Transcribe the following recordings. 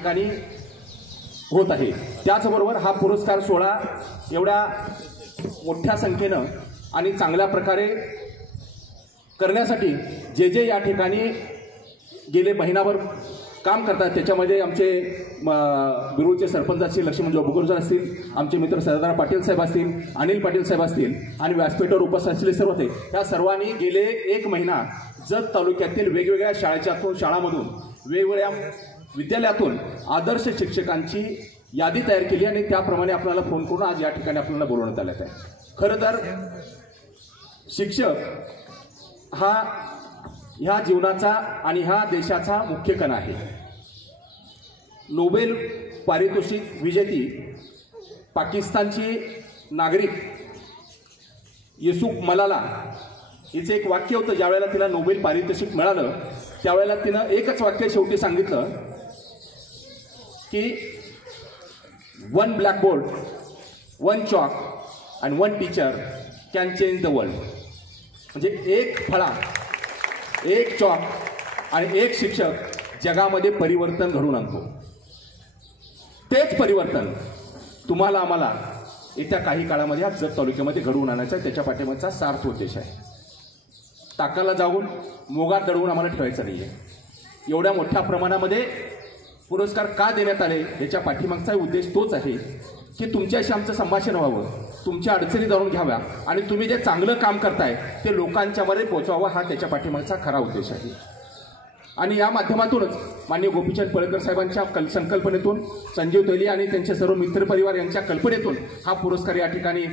ठिकाणी होत आहे। त्याचबरोबर हा पुरस्कार सोहळा एवढ्या मोठ्या संख्येनं आणि चांगल्या प्रकारे करण्यासाठी जे या ठिकाणी गेले महिनाभर काम करतात त्याच्यामध्ये आमचे बिरूळचे सरपंच असतील, लक्ष्मण जोबुकरकर असतील, आमचे मित्र सरदार पाटील साहेब असतील, अनिल पाटील साहेब असतील आणि व्यासपीठावर उपस्थित असलेले सर्व होते। त्या सर्वांनी गेले 1 महिना जत तालुक्यातील वेगवेगळ्या शाळांमधून वेगवेगळ्या विद्यालयातून आदर्श शिक्षकांची यादी तयार केली आणि त्याप्रमाणे आपल्याला फोन करून आज या ठिकाणी आपल्याला बोलवण्यात आलेलं आहे। खरं तर शिक्षक हा ह्या जीवनाचा आणि ह्या देशाचा मुख्य कणा आहे। नोबेल पारितोषिक विजेती पाकिस्तानची नागरिक युसुफ मलाला हिचं एक वाक्य होतं, ज्यावेळेला तिला नोबेल पारितोषिक मिळालं त्यावेळेला तिनं एकच वाक्य शेवटी सांगितलं की 1 blackboard, 1 chalk and 1 teacher can change the world. म्हणजे 1 फळा, 1 चॉक आणि 1 शिक्षक जगामध्ये परिवर्तन घडवून आणतो। तेच परिवर्तन तुम्हाला आम्हाला येत्या काही काळामध्ये या जत तालुक्यामध्ये घडवून आणायचा त्याच्या पाठीमागचा सार्थ उद्देश आहे। टाकाला जाऊन मोगात दडवून आम्हाला ठेवायचं नाही आहे। एवढ्या मोठ्या प्रमाणामध्ये पुरस्कार का देण्यात आले याच्या पाठीमागचा उद्देश तोच आहे की तुमच्याशी आमचं संभाषण व्हावं, तुमच्या अडचणी जाणून घ्याव्या आणि तुम्ही जे चांगलं काम करताय ते लोकांच्यामध्ये पोहोचवावं, हा त्याच्या पाठीमागचा खरा उद्देश आहे। आणि या माध्यमातूनच माननीय गोपीचंद पळेकर साहेबांच्या संकल्पनेतून, संजीव तैली आणि त्यांचे सर्व मित्रपरिवार यांच्या कल्पनेतून हा पुरस्कार या ठिकाणी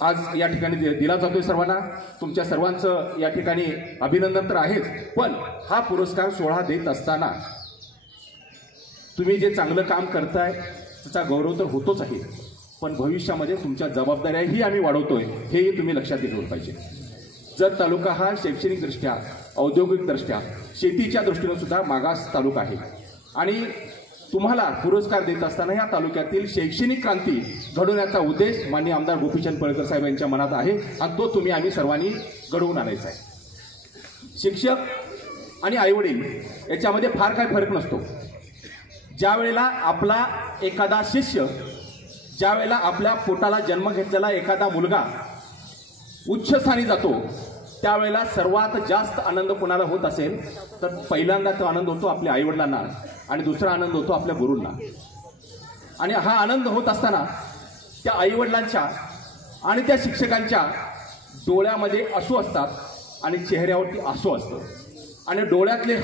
आज या ठिकाणी दिला जातोय सर्वांना। तुमच्या सर्वांचं या ठिकाणी अभिनंदन तर आहेच, पण हा पुरस्कार सोहळा देत असताना तुम्ही जे चांगलं काम करताय त्याचा गौरव तर होतोच आहे, पण भविष्यामध्ये तुमच्या जबाबदाऱ्याही आम्ही वाढवतोय हेही तुम्ही लक्षात घेतलं पाहिजे। जत तालुका हा शैक्षणिकदृष्ट्या, औद्योगिकदृष्ट्या, शेतीच्या दृष्टीने सुद्धा मागास तालुका आहे आणि तुम्हाला पुरस्कार देत असताना या तालुक्यातील शैक्षणिक क्रांती घडवण्याचा उद्देश माननीय आमदार गोपीचंद पळेकर साहेब यांच्या मनात आहे आणि तो तुम्ही आम्ही सर्वांनी घडवून आणायचा आहे। शिक्षक आणि आईवडील याच्यामध्ये फार काही फरक नसतो। ज्या वेळेला आपला एखादा शिष्य, ज्या वेळेला आपल्या पोटाला जन्म घेतलेला एखादा मुलगा उच्च स्थानी जातो त्यावेळेला सर्वात जास्त आनंद कोणाला होत असेल तर पहिल्यांदा तो आनंद होतो आपल्या आईवडिलांना आणि दुसरा आनंद होतो आपल्या गुरूंना। आणि हा आनंद होत असताना त्या आईवडिलांच्या आणि त्या शिक्षकांच्या डोळ्यामध्ये अश्रू असतात आणि चेहऱ्यावरती आसू असतं आणि डोळ्यातले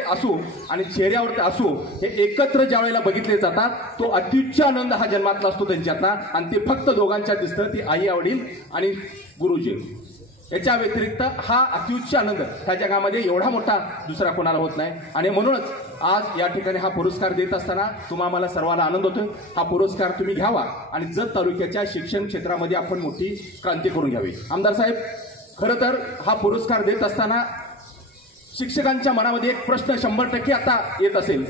आसू आणि चेहऱ्यावरती आसू हे एकत्र ज्या वेळेला बघितले जातात तो अत्युच्च आनंद हा जन्मातला असतो त्यांच्यातला आणि ते फक्त दोघांच्या दिसतं, ती आई वडील आणि गुरुजी। याच्या व्यतिरिक्त हा अत्युच्च आनंद ह्या जगामध्ये एवढा मोठा दुसरा कोणाला होत नाही आणि म्हणूनच आज या ठिकाणी हा पुरस्कार देत असताना तुम्हाला सर्वांना आनंद होतोय। हा पुरस्कार तुम्ही घ्यावा आणि जत तालुक्याच्या शिक्षण क्षेत्रामध्ये आपण मोठी क्रांती करून घ्यावी। आमदार साहेब, खरं तर हा पुरस्कार देत असताना शिक्षकांच्या मनामध्ये एक प्रश्न 100% आता येत असेल।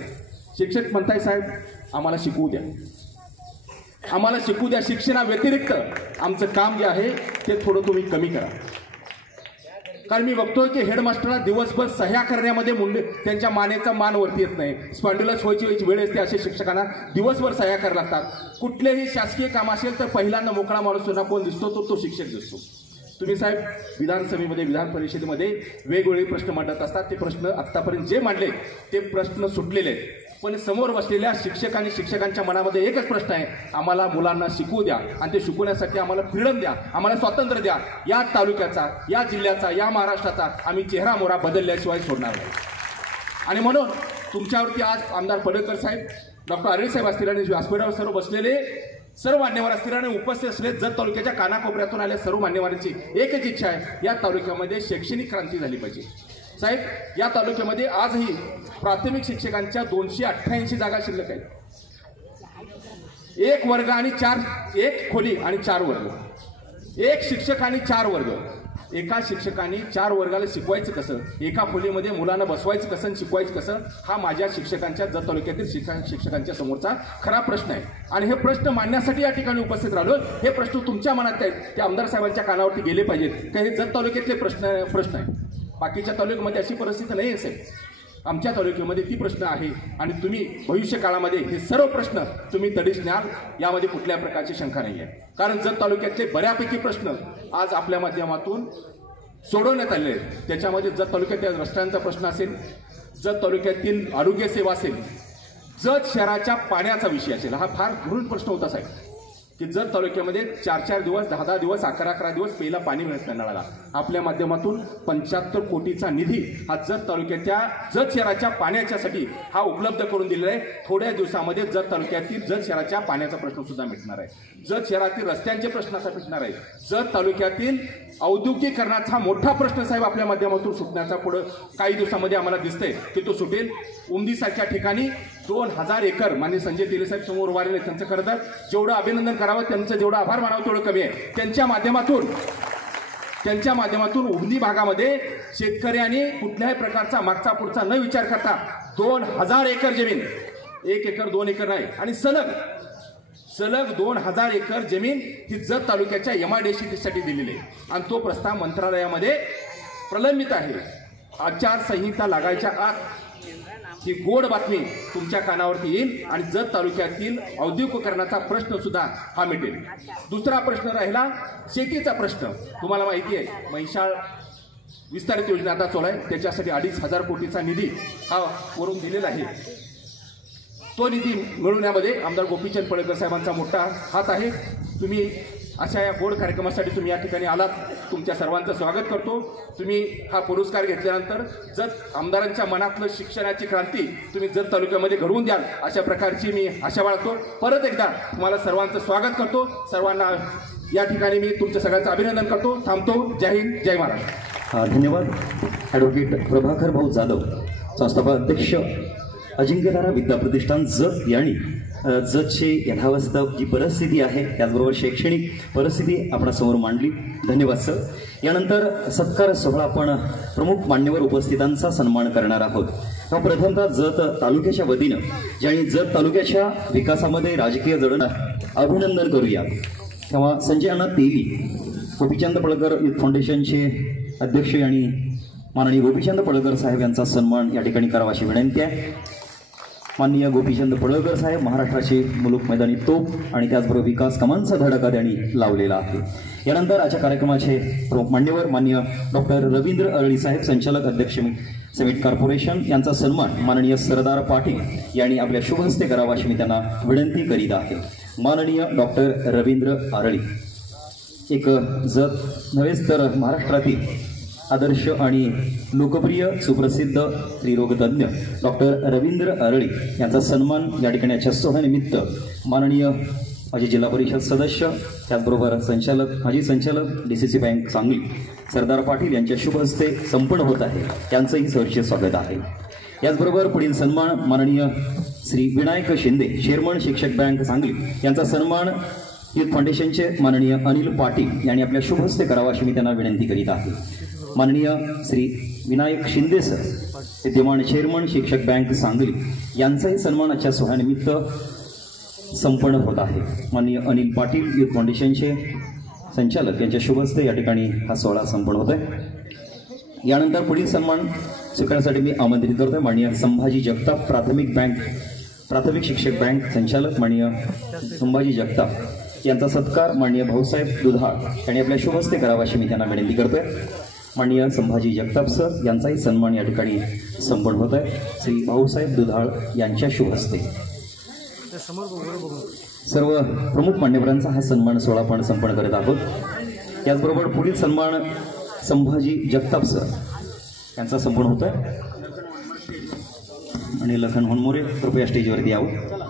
शिक्षक म्हणताय साहेब आम्हाला शिकवू द्या, आम्हाला शिकू द्या, शिक्षणाव्यतिरिक्त आमचं काम जे आहे ते थोडं तुम्ही कमी करा। कारण मी बघतोय की हेडमास्टरला दिवसभर सह्या करण्यामध्ये त्यांच्या मानेचा मान वरती येत नाही, स्पॉन्डिलस व्हायची वेळ असते। असे शिक्षकांना दिवसभर सह्या करायला लागतात। कुठलेही शासकीय काम असेल तर पहिल्यांदा मोकळा माणूस कोण दिसतो तो शिक्षक दिसतो। तुम्ही साहेब विधानसभेमध्ये, विधान परिषदेमध्ये वेगवेगळे प्रश्न मांडत असतात, ते प्रश्न आत्तापर्यंत जे मांडले ते प्रश्न सुटलेले आहेत, पण समोर बसलेल्या शिक्षक आणि शिक्षकांच्या मनामध्ये एकच प्रश्न आहे, आम्हाला मुलांना शिकवू द्या आणि ते शिकवण्यासाठी आम्हाला फ्रीडम द्या, आम्हाला स्वातंत्र्य द्या। या तालुक्याचा, या जिल्ह्याचा, या महाराष्ट्राचा आम्ही चेहरा मोहरा बदलल्याशिवाय सोडणार नाही। आणि म्हणून तुमच्यावरती आज आमदार पळेकर साहेब, डॉक्टर अनिल साहेब असतील आणि व्यासपीठावर सर्व बसलेले सर्व मान्यवर असतील आणि उपस्थित असलेले जत तालुक्याच्या कानाकोपऱ्यातून आलेल्या सर्व मान्यवरांची एकच इच्छा आहे, या तालुक्यामध्ये शैक्षणिक क्रांती झाली पाहिजे। साहेब, या तालुक्यामध्ये आजही प्राथमिक शिक्षकांच्या 288 जागा शिल्लक आहेत। 1 वर्ग आणि 1 खोली आणि 4 वर्ग, 1 शिक्षक आणि 4 वर्ग। एका शिक्षकांनी 4 वर्गाला शिकवायचं कसं, एका खोलीमध्ये मुलांना बसवायचं कसं आणि शिकवायचं कसं, हा माझ्या शिक्षकांच्या जत तालुक्यातील शिक्षकांच्या समोरचा खरा प्रश्न आहे। आणि हे प्रश्न मांडण्यासाठी या ठिकाणी उपस्थित राहिलो। हे प्रश्न तुमच्या मनात आहेत ते आमदार साहेबांच्या कानावरती गेले पाहिजेत, हे जत तालुक्यातले प्रश्न आहे। बाकीच्या तालुक्यामध्ये अशी परिस्थिती नाही असेल। आमच्या तालुक्यामध्ये ती प्रश्न आहे आणि तुम्ही भविष्य काळामध्ये हे सर्व प्रश्न तुम्ही तडीस न्याल, यामध्ये कुठल्या प्रकारची शंका नाही आहे. कारण जत तालुक्यातले बऱ्यापैकी प्रश्न आज आपल्या माध्यमातून सोडवण्यात आले आहेत. त्याच्यामध्ये जत तालुक्यातील रस्त्यांचा प्रश्न असेल, जत तालुक्यातील आरोग्य सेवा असेल, जत शहराच्या पाण्याचा विषय असेल. हा फार गृहीत प्रश्न होता साहेब, की जत तालुक्यामध्ये 4-4 दिवस, 10-10 दिवस, 11-11 दिवस पहिला पाणी मिळत नाही नळाला. आपल्या माध्यमातून 75 कोटीचा निधी हा जत तालुक्याच्या जत शहराच्या पाण्याच्यासाठी हा उपलब्ध करून दिलेला आहे. थोड्या दिवसामध्ये जत तालुक्यातील जत शहराच्या पाण्याचा प्रश्न सुद्धा मिटणार आहे. जत शहरातील रस्त्यांचे प्रश्न आता मिटणार आहे. जत तालुक्यातील औद्योगिकीकरणाचा मोठा प्रश्न साहेब आपल्या माध्यमातून सुटण्याचा पुढे काही दिवसामध्ये आम्हाला दिसतंय की तो सुटेल. उमदीसारख्या ठिकाणी 2000 एकर माननीय संजय तेली साहेब समोर उभारले, त्यांचं खरं तर जेवढं अभिनंदन करावं, त्यांचं जेवढं आभार मानावं तेवढं कमी आहे. त्यांच्या माध्यमातून उमदी भागामध्ये शेतकऱ्यांनी कुठल्याही प्रकारचा मागचा पुढचा न विचार करता 2000 एकर जमीन, 1 एकर 2 एकर नाही, आणि सलग 2000 एकर जमीन ही जत तालुक्याच्या MIDC दिलेली आहे. आणि तो प्रस्ताव मंत्रालयामध्ये प्रलंबित आहे. आचारसंहिता लागायच्या आत ही गोड बातमी तुमच्या कानावरती येईल आणि जत तालुक्यातील औद्योगिकीकरणाचा प्रश्न सुद्धा हा मिटेल. दुसरा प्रश्न राहिला शेतीचा प्रश्न. तुम्हाला माहिती आहे, म्हैसाळ विस्तारित योजना आता चालू आहे, त्याच्यासाठी 2500 कोटीचा निधी हा वरून दिलेला आहे. तो निधी मिळवण्यामध्ये आमदार गोपीचंद पडळकर साहेबांचा मोठा हात आहे. तुम्ही अशा या गोड कार्यक्रमासाठी तुम्ही या ठिकाणी आलात, तुमच्या सर्वांचं स्वागत करतो. तुम्ही हा पुरस्कार घेतल्यानंतर जत आमदारांच्या मनातलं शिक्षणाची क्रांती तुम्ही जत तालुक्यामध्ये घडवून द्याल, अशा प्रकारची मी आशा बाळगतो. परत एकदा तुम्हाला सर्वांचं स्वागत करतो. सर्वांना या ठिकाणी मी तुमच्या सगळ्यांचं अभिनंदन करतो. थांबतो. जय हिंद, जय महाराष्ट्र. धन्यवाद. ॲडव्होकेट प्रभाकर भाऊ जाधव, संस्थापक अध्यक्ष अजिंक्यतारा विद्या प्रतिष्ठान जत, यांनी जतची यथावस्था जी परिस्थिती आहे, त्याचबरोबर शैक्षणिक परिस्थिती आपणासमोर मांडली. धन्यवाद सर. यानंतर सत्कार सोहळा आपण प्रमुख मान्यवर उपस्थितांचा सन्मान करणार आहोत. प्रथमतः जत तालुक्याच्या वतीनं ज्यांनी जत तालुक्याच्या विकासामध्ये राजकीय जडणं अभिनंदन करूया. तेव्हा संजय अण्णा तेली, गोपीचंद पडळकर युथ फाउंडेशनचे अध्यक्ष आणि माननीय गोपीचंद पडळकर साहेब यांचा सन्मान या ठिकाणी करावा अशी विनंती आहे. माननीय गोपीचंद पडळकर साहेब महाराष्ट्राचे मुलूक मैदानी तोप आणि त्याचबरोबर विकास कामांचा धडाका त्यांनी लावलेला आहे. यानंतर आजच्या कार्यक्रमाचे मान्यवर माननीय डॉक्टर रवींद्र अरळी साहेब, संचालक अध्यक्ष सिमेंट कॉर्पोरेशन, यांचा सन्मान माननीय सरदार पाटील यांनी आपल्या शुभ हस्ते करावा अशी मी त्यांना विनंती करीत आहे. माननीय डॉक्टर रवींद्र अरळी एक जत नव्हेच तर महाराष्ट्रातील आदर्श आणि लोकप्रिय सुप्रसिद्ध स्त्रीरोगतज्ञ डॉक्टर रवींद्र अरळी यांचा सन्मान या ठिकाणी आजच्या सोहळ्यानिमित्त माननीय माजी जिल्हा परिषद सदस्य, त्याचबरोबर माजी संचालक DCC बँक सांगली सरदार पाटील यांच्या शुभ हस्ते संपन्न होत आहे. त्यांचंही सहर्ष स्वागत आहे. याचबरोबर पुढील सन्मान माननीय श्री विनायक शिंदे, चेअरमन शिक्षक बँक सांगली यांचा सन्मान युथ फाउंडेशनचे माननीय अनिल पाटील यांनी आपल्या शुभ हस्ते करावा अशी मी त्यांना विनंती करीत आहे. माननीय श्री विनायक शिंदे सर, विद्यमान चेअरमन शिक्षक बँक सांगली यांचाही सन्मान आजच्या सोहळ्यानिमित्त संपन्न होत आहे. माननीय अनिल पाटील युथ फाउंडेशनचे संचालक यांच्या शुभ हस्ते या ठिकाणी हा सोहळा संपन्न होत आहे. यानंतर पुढील सन्मान स्वीकारण्यासाठी मी आमंत्रित करतोय माननीय संभाजी जगताप, प्राथमिक शिक्षक बँक संचालक माननीय संभाजी जगताप यांचा सत्कार माननीय भाऊसाहेब दुधाळ यांनी आपल्या शुभ हस्ते करावा अशी मी त्यांना विनंती करतोय. माननीय संभाजी जगताप सर यांचाही सन्मान या ठिकाणी संपन्न होत आहे श्री भाऊसाहेब दुधाळ यांच्या शुभ हस्ते. सर्व प्रमुख मान्यवरांचा हा सन्मान सोहळा आपण संपन्न करत आहोत. त्याचबरोबर पुढील सन्मान संभाजी जगताप सर यांचा संपन्न होत आहे आणि लखन होनमोरे कृपया स्टेजवरती यावं.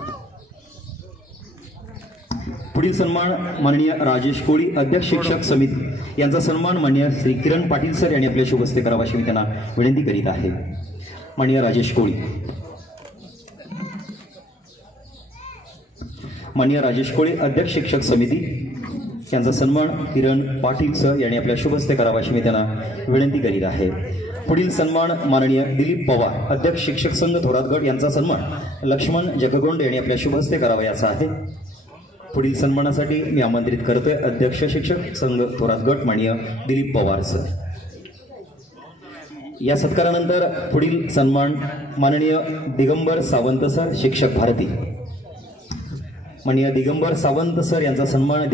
पुढील सन्मान माननीय राजेश कोळी, अध्यक्ष शिक्षक समिती यांचा सन्मान माननीय श्री किरण पाटील सर यांनी आपल्या शुभ हस्ते करावा अशी मी त्यांना विनंती करीत आहे. माननीय राजेश कोळी. माननीय राजेश कोळी, अध्यक्ष शिक्षक समिती यांचा सन्मान किरण पाटील सर यांनी आपल्या शुभ हस्ते करावा अशी मी त्यांना विनंती करीत आहे. पुढील सन्मान माननीय दिलीप पवार, अध्यक्ष शिक्षक संघ थोरातगड यांचा सन्मान लक्ष्मण जगगोंड यांनी आपल्या शुभ हस्ते करावा याचा आहे. पुढील सन्मानासाठी मी आमंत्रित करतोय अध्यक्ष शिक्षक संघ थोरातगड माननीय दिलीप पवार सर. या सत्कारानंतर पुढील सन्मान माननीय दिगंबर सावंत सर, शिक्षक भारती. माननीय दिगंबर सावंत सर यांचा सन्मान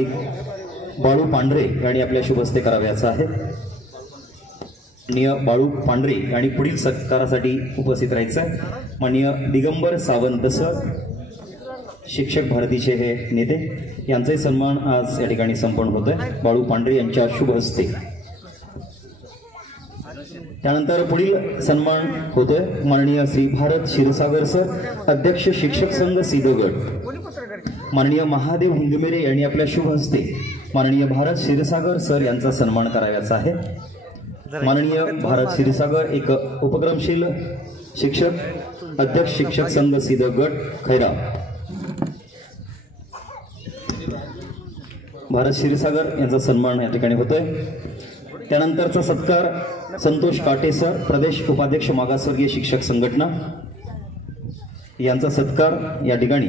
बाळू पांढरे यांनी आपल्या शुभ हस्ते करावयाचा आहे. माननीय बाळू पांढरे आणि पुढील सत्कारासाठी उपस्थित राहायचं. माननीय दिगंबर सावंत सर, शिक्षक भारतीचे हे नेते, यांचाही सन्मान आज या ठिकाणी संपन्न होतोय बाळू पांढरे यांच्या शुभ हस्ते. त्यानंतर पुढील सन्मान होतोय माननीय श्री भारत क्षीरसागर सर, अध्यक्ष शिक्षक संघ सिद्धगड. माननीय महादेव हिंगमेरे यांनी आपल्या शुभ हस्ते माननीय भारत क्षीरसागर सर यांचा सन्मान करावयाचा आहे. माननीय भारत क्षीरसागर एक उपक्रमशील शिक्षक, अध्यक्ष शिक्षक संघ सिद्धगड खैरा. भारत क्षीरसागर यांचा सन्मान या ठिकाणी होतोय. त्यानंतरचा सत्कार संतोष काटे सर, प्रदेश उपाध्यक्ष मागासवर्गीय शिक्षक संघटना, यांचा सत्कार या ठिकाणी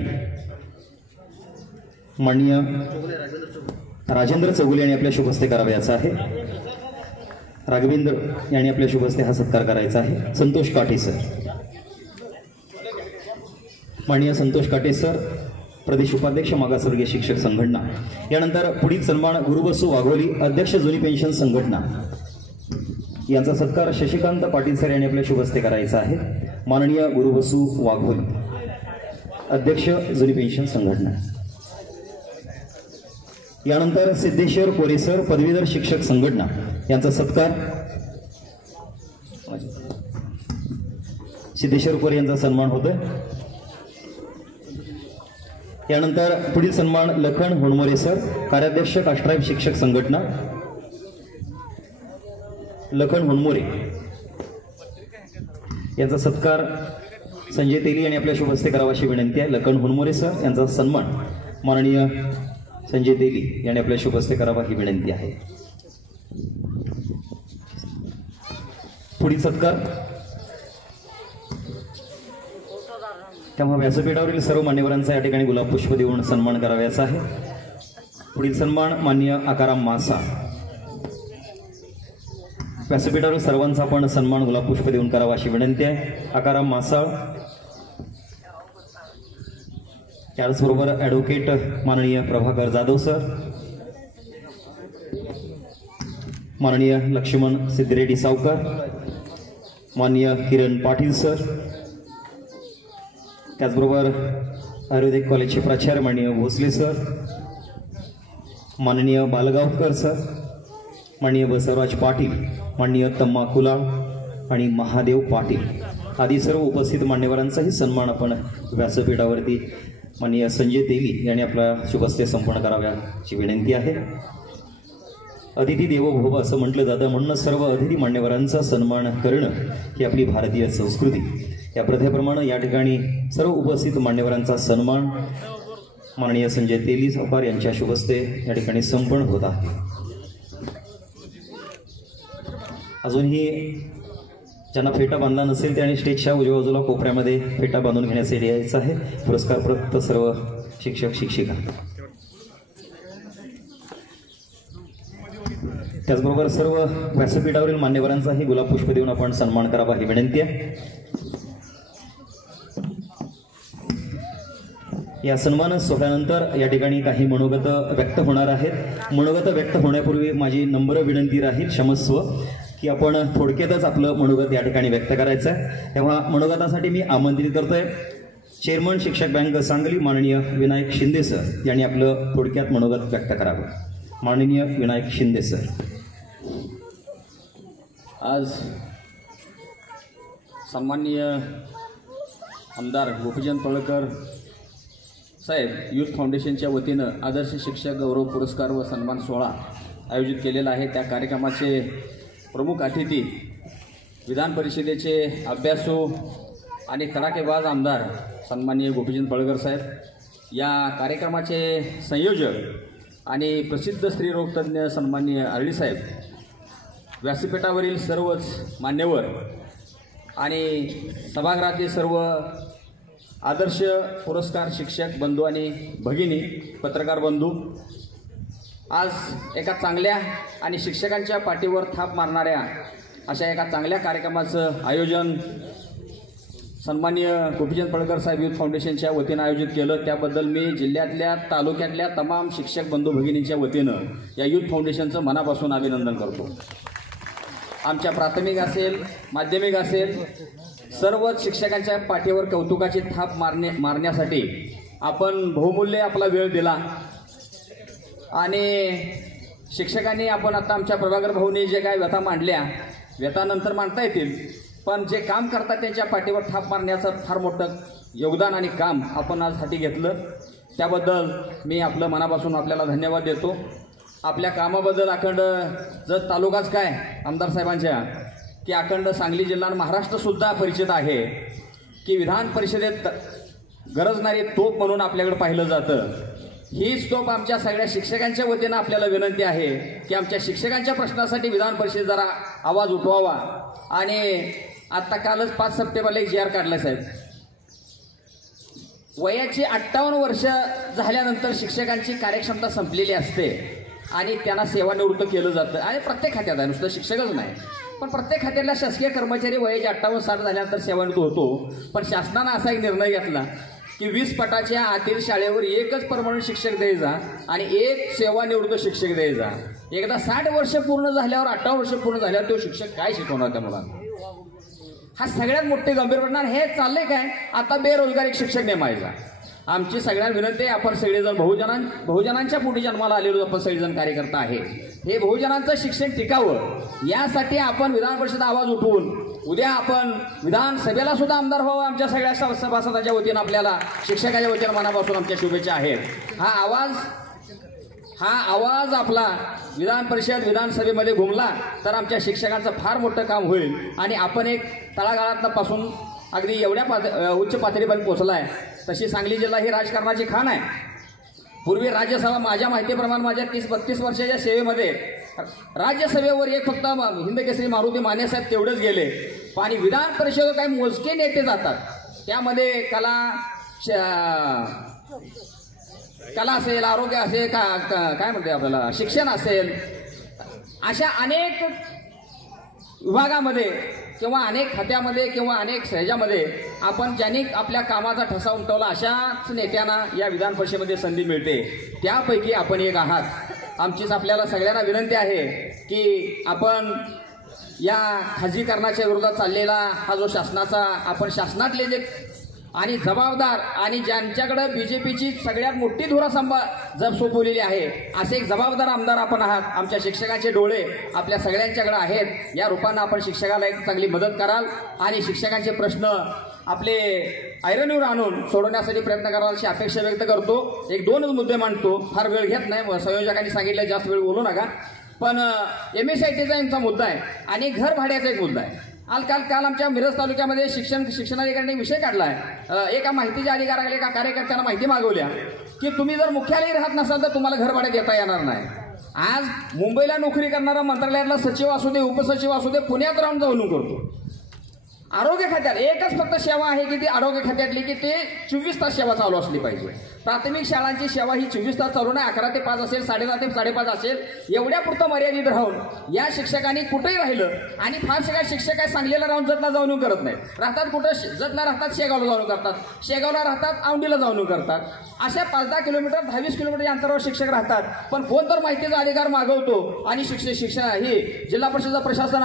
माननीय राजेंद्र चौगुले यांनी आपल्या शुभ हस्ते करावयाचा आहे. राघवेंद्र यांनी आपल्या शुभ हस्ते हा सत्कार करायचा आहे. संतोष काटे सर, माननीय संतोष काटे सर, प्रदेश उपाध्यक्ष मागासवर्गीय शिक्षक संघटना. यानंतर पुढील सन्मान गुरुबसू वाघोली, अध्यक्ष जुनी पेन्शन संघटना, यांचा सत्कार शशिकांत पाटील सर यांनी आपल्या शुभ हस्ते करायचा आहे. माननीय गुरुबसू वाघोली, अध्यक्ष जुनी पेन्शन संघटना. यानंतर सिद्धेश्वर कोरे सर, पदवीधर शिक्षक संघटना, यांचा सत्कार सिद्धेश्वर कोरे यांचा सन्मान होतोय. यानंतर पुढील सन्मान लखन होणमोरे सर, कार्याध्यक्ष कास्ट्राईब शिक्षक संघटना, लखन होणमोरे यांचा सत्कार संजय तेली यांनी आपल्या शुभ हस्ते करावा अशी विनंती आहे. लखन होणमोरे सर यांचा सन्मान माननीय संजय तेली यांनी आपल्या शुभ हस्ते करावा ही विनंती आहे. पुढील सत्कार तेव्हा व्यासपीठावरील सर्व मान्यवरांचा या ठिकाणी गुलाब पुष्प देऊन सन्मान करावयाचा आहे. पुढील सन्मान माननीय आकाराम मासा. व्यासपीठावरील सर्वांचा आपण सन्मान गुलाब पुष्प देऊन करावा अशी विनंती आहे. आकाराम मासाळ, त्याचबरोबर ॲडव्होकेट माननीय प्रभाकर जाधव सर, माननीय लक्ष्मण सिद्धिरेड्डी सावकर, माननीय किरण पाटील सर, त्याचबरोबर आयुर्वेदिक कॉलेजचे प्राचार्य माननीय भोसले सर, माननीय बालगावकर सर, माननीय बसवराज पाटील, माननीय तम्मा कुलाळ आणि महादेव पाटील आदी सर्व उपस्थित मान्यवरांचाही सन्मान आपण व्यासपीठावरती माननीय संजय तेली यांनी आपला शुभ हस्ते संपन्न कराव्याची विनंती आहे. अतिथी देवो भव असं म्हटलं जातं, म्हणून सर्व अतिथी मान्यवरांचा सन्मान करणं ही आपली भारतीय संस्कृती. या प्रथेप्रमाणे या ठिकाणी सर्व उपस्थित मान्यवरांचा सन्मान माननीय संजय तेली सावकार यांच्या शुभ हस्ते या ठिकाणी संपन्न होत आहे. अजूनही ज्यांना फेटा बांधला नसेल त्याने स्टेजच्या उजव्या बाजूला कोपऱ्यामध्ये फेटा बांधून घेण्यासाठी यायचं आहे. पुरस्कार प्राप्त सर्व शिक्षक शिक्षिका, त्याचबरोबर सर्व व्यासपीठावरील मान्यवरांचाही गुलाब पुष्प देऊन आपण सन्मान करावा ही विनंती आहे. या सन्मान सोहळ्यानंतर या ठिकाणी काही मनोगत व्यक्त होणार आहेत. मनोगत व्यक्त होण्यापूर्वी माझी नम्र विनंती राहील, क्षमस्व, की आपण थोडक्यातच आपलं मनोगत या ठिकाणी व्यक्त करायचं आहे. तेव्हा मनोगतासाठी मी आमंत्रित करतोय चेअरमन शिक्षक बँक सांगली माननीय विनायक शिंदे सर यांनी आपलं थोडक्यात मनोगत व्यक्त करावं. माननीय विनायक शिंदे सर. आज सन्माननीय आमदार गोपीचंद पळकर साहेब युथ फाउंडेशनच्या वतीनं आदर्श शिक्षक गौरव पुरस्कार व सन्मान सोहळा आयोजित केलेला आहे. त्या कार्यक्रमाचे प्रमुख अतिथी विधान परिषदेचे अभ्यासू आणि तडाखेबाज आमदार सन्माननीय गोपीचंद पळकर साहेब, या कार्यक्रमाचे संयोजक आणि प्रसिद्ध स्त्रीरोगतज्ञ सन्माननीय आरडी साहेब, व्यासपीठावरील सर्वच मान्यवर आणि सभागृहातील सर्व आदर्श पुरस्कार शिक्षक बंधू आणि भगिनी, पत्रकार बंधू, आज एका चांगल्या आणि शिक्षकांच्या पाठीवर थाप मारणाऱ्या अशा एका चांगल्या कार्यक्रमाचं आयोजन सन्माननीय गोपीचंद पडळकर साहेब युथ फाउंडेशनच्या वतीनं आयोजित केलं. त्याबद्दल मी जिल्ह्यातल्या तालुक्यातल्या तमाम शिक्षक बंधू भगिनींच्या वतीनं या युथ फाउंडेशनचं मनापासून अभिनंदन करतो. आमच्या प्राथमिक असेल, माध्यमिक असेल, सर्वच शिक्षकांच्या पाठीवर कौतुकाची थाप मारण्यासाठी आपण बहुमूल्य आपला वेळ दिला आणि शिक्षकांनी आपण आता आमच्या प्रभाकर भाऊनी जे काय व्यथा मांडल्या, व्यथानंतर मांडता येतील, पण जे काम करतात त्यांच्या पाठीवर थाप मारण्याचं फार मोठं योगदान आणि काम आपण आज हाती घेतलं. त्याबद्दल मी आपलं मनापासून आपल्याला धन्यवाद देतो. आपल्या कामाबद्दल अखंड जत तालुकाच काय आमदार साहेबांच्या की अखंड सांगली जिल्हा आणि महाराष्ट्रसुद्धा परिचित आहे की विधान परिषदेत गरजणारी तोप म्हणून आपल्याकडे पाहिलं जातं. हीच तोप आमच्या सगळ्या शिक्षकांच्या वतीनं आपल्याला विनंती आहे की आमच्या शिक्षकांच्या प्रश्नासाठी विधान परिषदेत जरा आवाज उठवावा. आणि आत्ता कालच 5 सप्टेंबरला एक GR काढला साहेब. वयाची 58 वर्ष झाल्यानंतर शिक्षकांची कार्यक्षमता संपलेली असते आणि त्यांना सेवानिवृत्त केलं जातं. आणि प्रत्येक खात्यात आहे, नुसतं शिक्षकच नाही, पण प्रत्येक खात्यातला शासकीय कर्मचारी वयाची 58-60 झाल्यानंतर सेवानिवृत्त होतो. पण शासनानं असा एक निर्णय घेतला की 20 पटाच्या आतील शाळेवर एकच परमनंट शिक्षक द्यायचा आणि एक सेवानिवृत्त शिक्षक द्यायचा. एकदा 60 वर्ष पूर्ण झाल्यावर, 58 वर्ष पूर्ण झाल्यावर तो शिक्षक काय शिकवणार त्या मुलांना? हा सगळ्यात मोठे गंभीर प्रश्न. हे चाललंय काय? आता बेरोजगार एक शिक्षक नेमायचा. आमची सगळ्यांना विनंती आहे, आपण सगळेजण बहुजनांच्या पोटी जन्माला आलेलो आपण सगळेजण कार्यकर्ता आहे. हे बहुजनांचं शिक्षण टिकावं यासाठी आपण विधान परिषद आवाज उठवून उद्या आपण विधानसभेला सुद्धा आमदार व्हावं. आमच्या सगळ्या सभासदांच्या वतीनं आपल्याला शिक्षकाच्या वतीनं मनापासून आमच्या शुभेच्छा आहेत. हा आवाज आपला विधान परिषद विधानसभेमध्ये घुमला तर आमच्या शिक्षकांचं फार मोठं काम होईल आणि आपण एक तळागाळातपासून अगदी एवढ्या उच्च पातळीपर्यंत पोहोचलाय. तशी सांगली जिल्हा ही राजकारणाची खाण आहे. पूर्वी राज्यसभा, माझ्या माहितीप्रमाणे माझ्या 30-32 वर्षाच्या सेवेमध्ये राज्यसभेवर एक फक्त हिंदकेसरी मारुती माने साहेब तेवढेच गेले. आणि विधान परिषदेवर काही मोजके नेते जातात. त्यामध्ये कला असेल, आरोग्य असेल, काय म्हणते आपल्याला शिक्षण असेल, अशा अनेक विभागामध्ये किंवा अनेक खात्यामध्ये किंवा अनेक ह्याच्यामध्ये आपण ज्यांनी आपल्या कामाचा ठसा उमटवला अशाच नेत्यांना या विधान परिषदेमध्ये संधी मिळते. त्यापैकी आपण एक आहात. आमचीच आपल्याला सगळ्यांना विनंती आहे की आपण या खाजगीकरणाच्या विरोधात चाललेला हा जो शासनाचा, आपण शासनातले जे आणि जबाबदार आणि ज्यांच्याकडे बीजेपीची सगळ्यात मोठी धुरा सोपवलेली आहे असे एक जबाबदार आमदार आपण आहात. आमच्या शिक्षकांचे डोळे आपल्या सगळ्यांच्याकडे आहेत. या रूपानं आपण शिक्षकाला एक चांगली मदत कराल आणि शिक्षकांचे प्रश्न आपले ऐरणीवर आणून सोडवण्यासाठी प्रयत्न कराल अशी अपेक्षा व्यक्त करतो. 1-2च मुद्दे मांडतो, फार वेळ घेत नाही. संयोजकांनी सांगितलं जास्त वेळ बोलू नका. पण MSITचा यांचा मुद्दा आहे आणि घर भाड्याचा एक मुद्दा आहे. काल आमच्या मिरज तालुक्यामध्ये शिक्षणाधिकाऱ्यांनी विषय काढला आहे. एका माहितीच्या अधिकाऱ्याला, एका कार्यकर्त्यांना माहिती मागवल्या की तुम्ही जर मुख्यालयी राहत नसाल तर तुम्हाला घर भाडे देता येणार नाही. आज मुंबईला नोकरी करणारा मंत्रालयातला सचिव असू दे, उपसचिव असू दे, पुण्यात राहून जाऊन करतो. आरोग्य खात्यात एकच फक्त सेवा आहे की ती आरोग्य खात्यातली की ते 24 तास सेवा चालू असली पाहिजे. प्राथमिक शाळांची सेवा ही 24 तास चालू नाही, 11 ते 5 असेल, 10:30 ते 5:30 असेल, एवढ्या पुरतं मर्यादित राहून या शिक्षकांनी कुठेही राहिलं. आणि फार सगळ्या शिक्षक काय सांगलीला राहून जतला जाऊन करत नाहीत. राहतात कुठं? जतला राहतात, शेगावला जाऊन करतात, शेगावला राहतात, औंढीला जाऊन करतात. अशा 5-10 किलोमीटर, 10-20 किलोमीटर अंतरावर शिक्षक राहतात. पण कोण तर माहितीचा अधिकार मागवतो आणि शिक्षण ही जिल्हा परिषद प्रशासन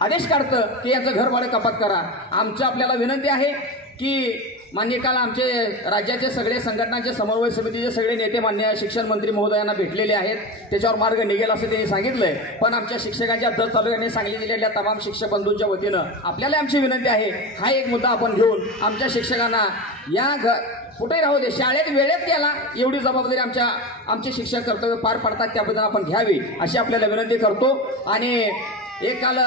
आदेश काढतं की यांचं घर भाडं कपात करा. आमचं आपल्याला विनंती आहे की मान्य काल आमचे राज्याचे सगळे संघटनांचे समन्वय समितीचे सगळे नेते मान्य शिक्षण मंत्री महोदयांना भेटलेले आहेत. त्याच्यावर मार्ग निघेल असं त्यांनी सांगितलंय. पण आमच्या शिक्षकांच्या जत तालुक्याने सांगली जिल्ह्यातल्या तमाम शिक्षक बंधूंच्या वतीनं आपल्याला आमची विनंती आहे, हा एक मुद्दा आपण घेऊन आमच्या शिक्षकांना या कुठेही राहू दे, शाळेत वेळेत गेला एवढी जबाबदारी आमचे शिक्षक कर्तव्य पार पाडतात त्याबद्दल आपण घ्यावी अशी आपल्याला विनंती करतो. आणि काल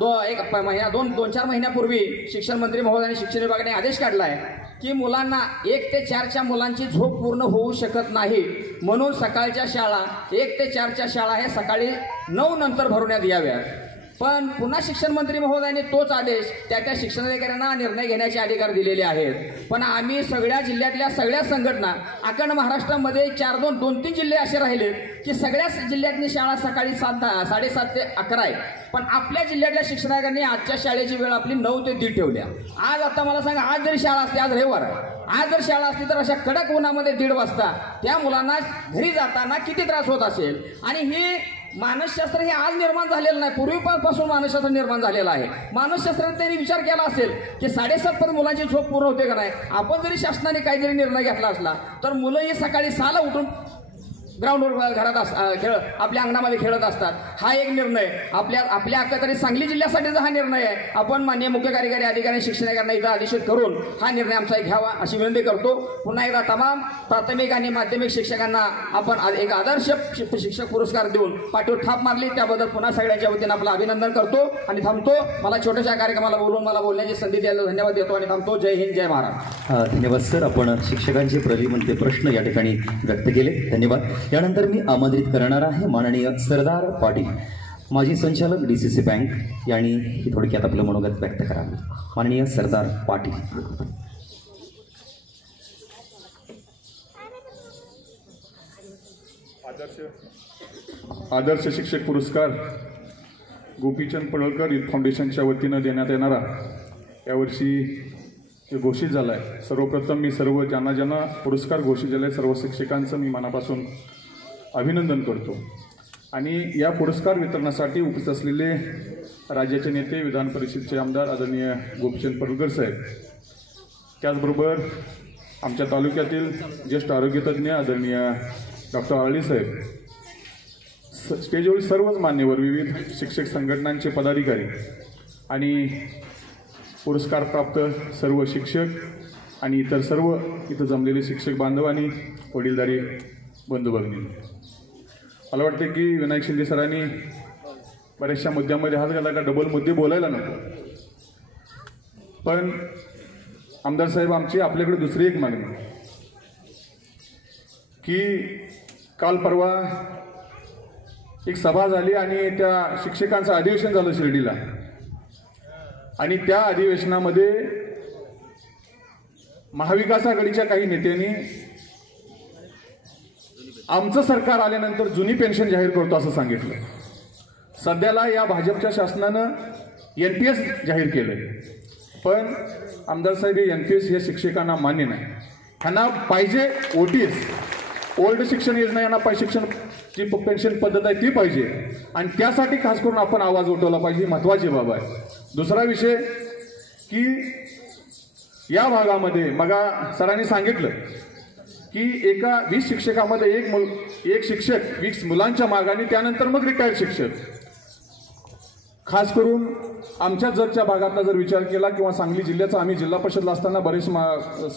2-4 महिन्यापूर्वी शिक्षण मंत्री महोदयांनी शिक्षण विभागाने आदेश काढला आहे की मुलांना 1 ते 4च्या मुलांची झोप पूर्ण होऊ शकत नाही, म्हणून सकाळच्या शाळा 1 ते 4च्या शाळा हे सकाळी 9 नंतर भरवण्यात याव्यात. पण पुन्हा शिक्षण मंत्री महोदयाने तोच आदेश त्या शिक्षणाधिकाऱ्यांना निर्णय घेण्याचे अधिकार दिलेले आहेत. पण आम्ही सगळ्या जिल्ह्यातल्या सगळ्या संघटना अखंड महाराष्ट्रामध्ये 2-3 जिल्हे असे राहिले की सगळ्याच जिल्ह्यातली शाळा सकाळी 7:30 ते 11 आहे. पण आपल्या जिल्ह्यातल्या शिक्षणाधिकाऱ्यांनी आजच्या शाळेची वेळ आपली 9 ते 1:30 ठेवल्या. आज आता मला सांगा, आज जरी शाळा असते, आज रविवार आहे, आज जर शाळा असती तर अशा कडक उन्हामध्ये 1:30 वाजता त्या मुलांना घरी जाताना किती त्रास होत असेल. आणि हे मानसशास्त्र हे आज निर्माण झालेलं नाही, पूर्वीपासून मानसशास्त्र निर्माण झालेलं आहे. मानसशास्त्राने त्यांनी विचार केला असेल की 7:30 पर्यंत मुलांची झोप पूर्ण होते का नाही. आपण जरी शासनाने काहीतरी निर्णय घेतला असला तर मुलं ही सकाळी 6ला उठून ग्राउंडवर घरात आपल्या अंगणामध्ये खेळत असतात. हा एक निर्णय आपल्या तरी सांगली जिल्ह्यासाठीचा हा निर्णय आहे. आपण माननीय मुख्य कार्यकारी अधिकारी शिक्षणाधिकाऱ्यांना इथं आदेशित करून हा निर्णय आमचा घ्यावा अशी विनंती करतो. पुन्हा एकदा तमाम प्राथमिक आणि माध्यमिक शिक्षकांना आपण एक आदर्श शिक्षक पुरस्कार देऊन पाठीवर थाप मारली, त्याबद्दल पुन्हा सगळ्यांच्या वतीनं आपलं अभिनंदन करतो आणि थांबतो. मला छोट्याशा कार्यक्रमाला बोलून मला बोलण्याची संधी द्यायला धन्यवाद देतो आणि थांबतो. जय हिंद, जय महाराष्ट्र. धन्यवाद सर. आपण शिक्षकांचे प्रलंबित प्रश्न या ठिकाणी व्यक्त केले. धन्यवाद. यानंतर मी आमंत्रित करणार आहे माननीय सरदार पाटील, माजी संचालक DCC बँक यांनी ही थोडक्यात आपलं मनोगत व्यक्त करावे. माननीय सरदार पाटील. आदर्श शिक्षक पुरस्कार गोपीचंद पडळकर युथ फाउंडेशनच्या वतीनं देण्यात येणारा यावर्षी घोषित झाला आहे. सर्वप्रथम मी सर्व ज्यांना पुरस्कार घोषित झाले सर्व शिक्षकांचं मी मनापासून अभिनंदन करतो. आणि या पुरस्कार वितरणासाठी उपस्थित असलेले राज्याचे नेते, विधान परिषदेचे आमदार आदरणीय गोपीचंद पडळकर साहेब, त्याचबरोबर आमच्या तालुक्यातील ज्येष्ठ आरोग्यतज्ञ आदरणीय डॉक्टर आळी साहेब, स्टेजवरील सर्वच मान्यवर, विविध शिक्षक संघटनांचे पदाधिकारी आणि पुरस्कारप्राप्त सर्व शिक्षक आणि इतर सर्व इथं जमलेले शिक्षक बांधव आणि वडीलधारी बंधू भगिनी, मला वाटते की विनायक शिंदे सरांनी बऱ्याचशा मुद्द्यामध्ये हात घाला का डबल मुद्दे बोलायला नको. पण आमदार साहेब, आमची आपल्याकडे दुसरी एक मागणी की काल परवा एक सभा झाली आणि त्या शिक्षकांचं अधिवेशन झालं शिर्डीला, आणि त्या अधिवेशनामध्ये महाविकास आघाडीच्या काही नेत्यांनी आमचं सरकार आल्यानंतर जुनी पेन्शन जाहीर करतो असं सांगितलं. सध्याला या भाजपच्या शासनानं NPS जाहीर केलंय, पण आमदार साहेब हे NPS या शिक्षकांना मान्य नाही. ह्यांना पाहिजे OTS, ओल्ड शिक्षण योजना, यांना पाहिजे शिक्षणची पेन्शन पद्धत आहे ती पाहिजे, आणि त्यासाठी खास करून आपण आवाज उठवला पाहिजे. महत्त्वाची बाब आहे. दुसरा विषय की या भागामध्ये मगा सरांनी सांगितलं की एका 20 शिक्षकामध्ये एक शिक्षक 20 मुलांच्या मागाने, त्यानंतर मग रिटायर्ड शिक्षक. खास करून आमच्या जतच्या भागातला जर विचार केला किंवा सांगली जिल्ह्याचा, आम्ही जिल्हा परिषदला असताना बरेच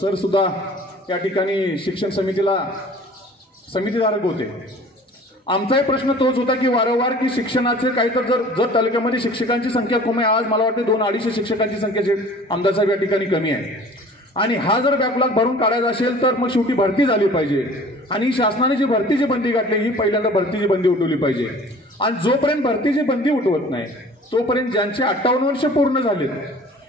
सर सुद्धा या ठिकाणी शिक्षण समितीधारक होते. आमचाही प्रश्न तोच होता की वारंवार की शिक्षणाचे काही तर जर तालुक्यामध्ये शिक्षकांची संख्या कमी आहे, आज मला वाटते 200-250 शिक्षकांची संख्या आमदार साहेब या ठिकाणी कमी आहे, आणि हा जर बॅकलॉग भरून काढायचा असेल तर मग शेवटी भरती झाली पाहिजे. आणि शासनाने जी भरतीची बंदी घातली ही पहिल्यांदा भरतीची बंदी उठवली पाहिजे. आणि जोपर्यंत भरतीची बंदी उठवत नाही तोपर्यंत ज्यांचे 58 वर्ष पूर्ण झालेत,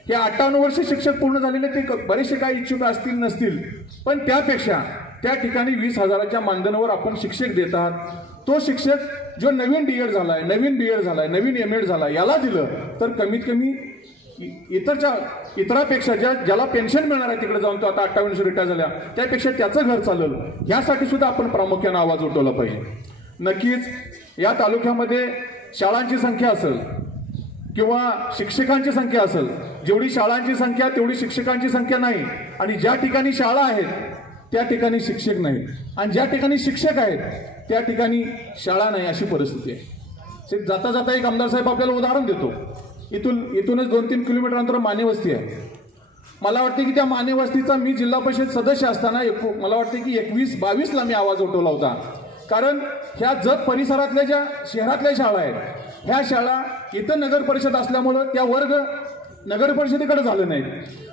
हे 58 वर्ष शिक्षक पूर्ण झालेले ते बरेचसे काही इच्छुक असतील नसतील, पण त्यापेक्षा त्या ठिकाणी 20,000च्या मानधनावर आपण शिक्षक देत आहात. तो शिक्षक जो नवीन D.Ed झालाय, नवीन B.Ed झालाय, नवीन M.Ed झालाय, याला दिलं तर कमीत कमी इतरापेक्षा ज्याला पेन्शन मिळणार आहे तिकडे जाऊन तो आता 58 वर्ष रिटायर झाल्या, त्यापेक्षा त्याचं घर चालेल, यासाठी सुद्धा आपण प्रामुख्याने आवाज उठवला पाहिजे. नक्कीच या तालुक्यामध्ये शाळांची संख्या असेल किंवा शिक्षकांची संख्या असेल, जेवढी शाळांची संख्या तेवढी शिक्षकांची संख्या नाही. आणि ज्या ठिकाणी शाळा आहेत त्या ठिकाणी शिक्षक नाहीत, आणि ज्या ठिकाणी शिक्षक आहेत त्या ठिकाणी शाळा नाही, अशी परिस्थिती आहे. जाता जाता एक आमदार साहेब आपल्याला उदाहरण देतो. इथूनच 2-3 किलोमीटर अंतर माने वस्ती आहे. मला वाटते की त्या माने वस्तीचा मी जिल्हा परिषद सदस्य असताना मला वाटते की 21-22ला मी आवाज उठवला होता. कारण ह्या जत परिसरातल्या ज्या शहरातल्या शाळा आहेत, ह्या शाळा इथं नगर परिषद असल्यामुळं त्या वर्ग नगर परिषदेकडे झाले नाहीत.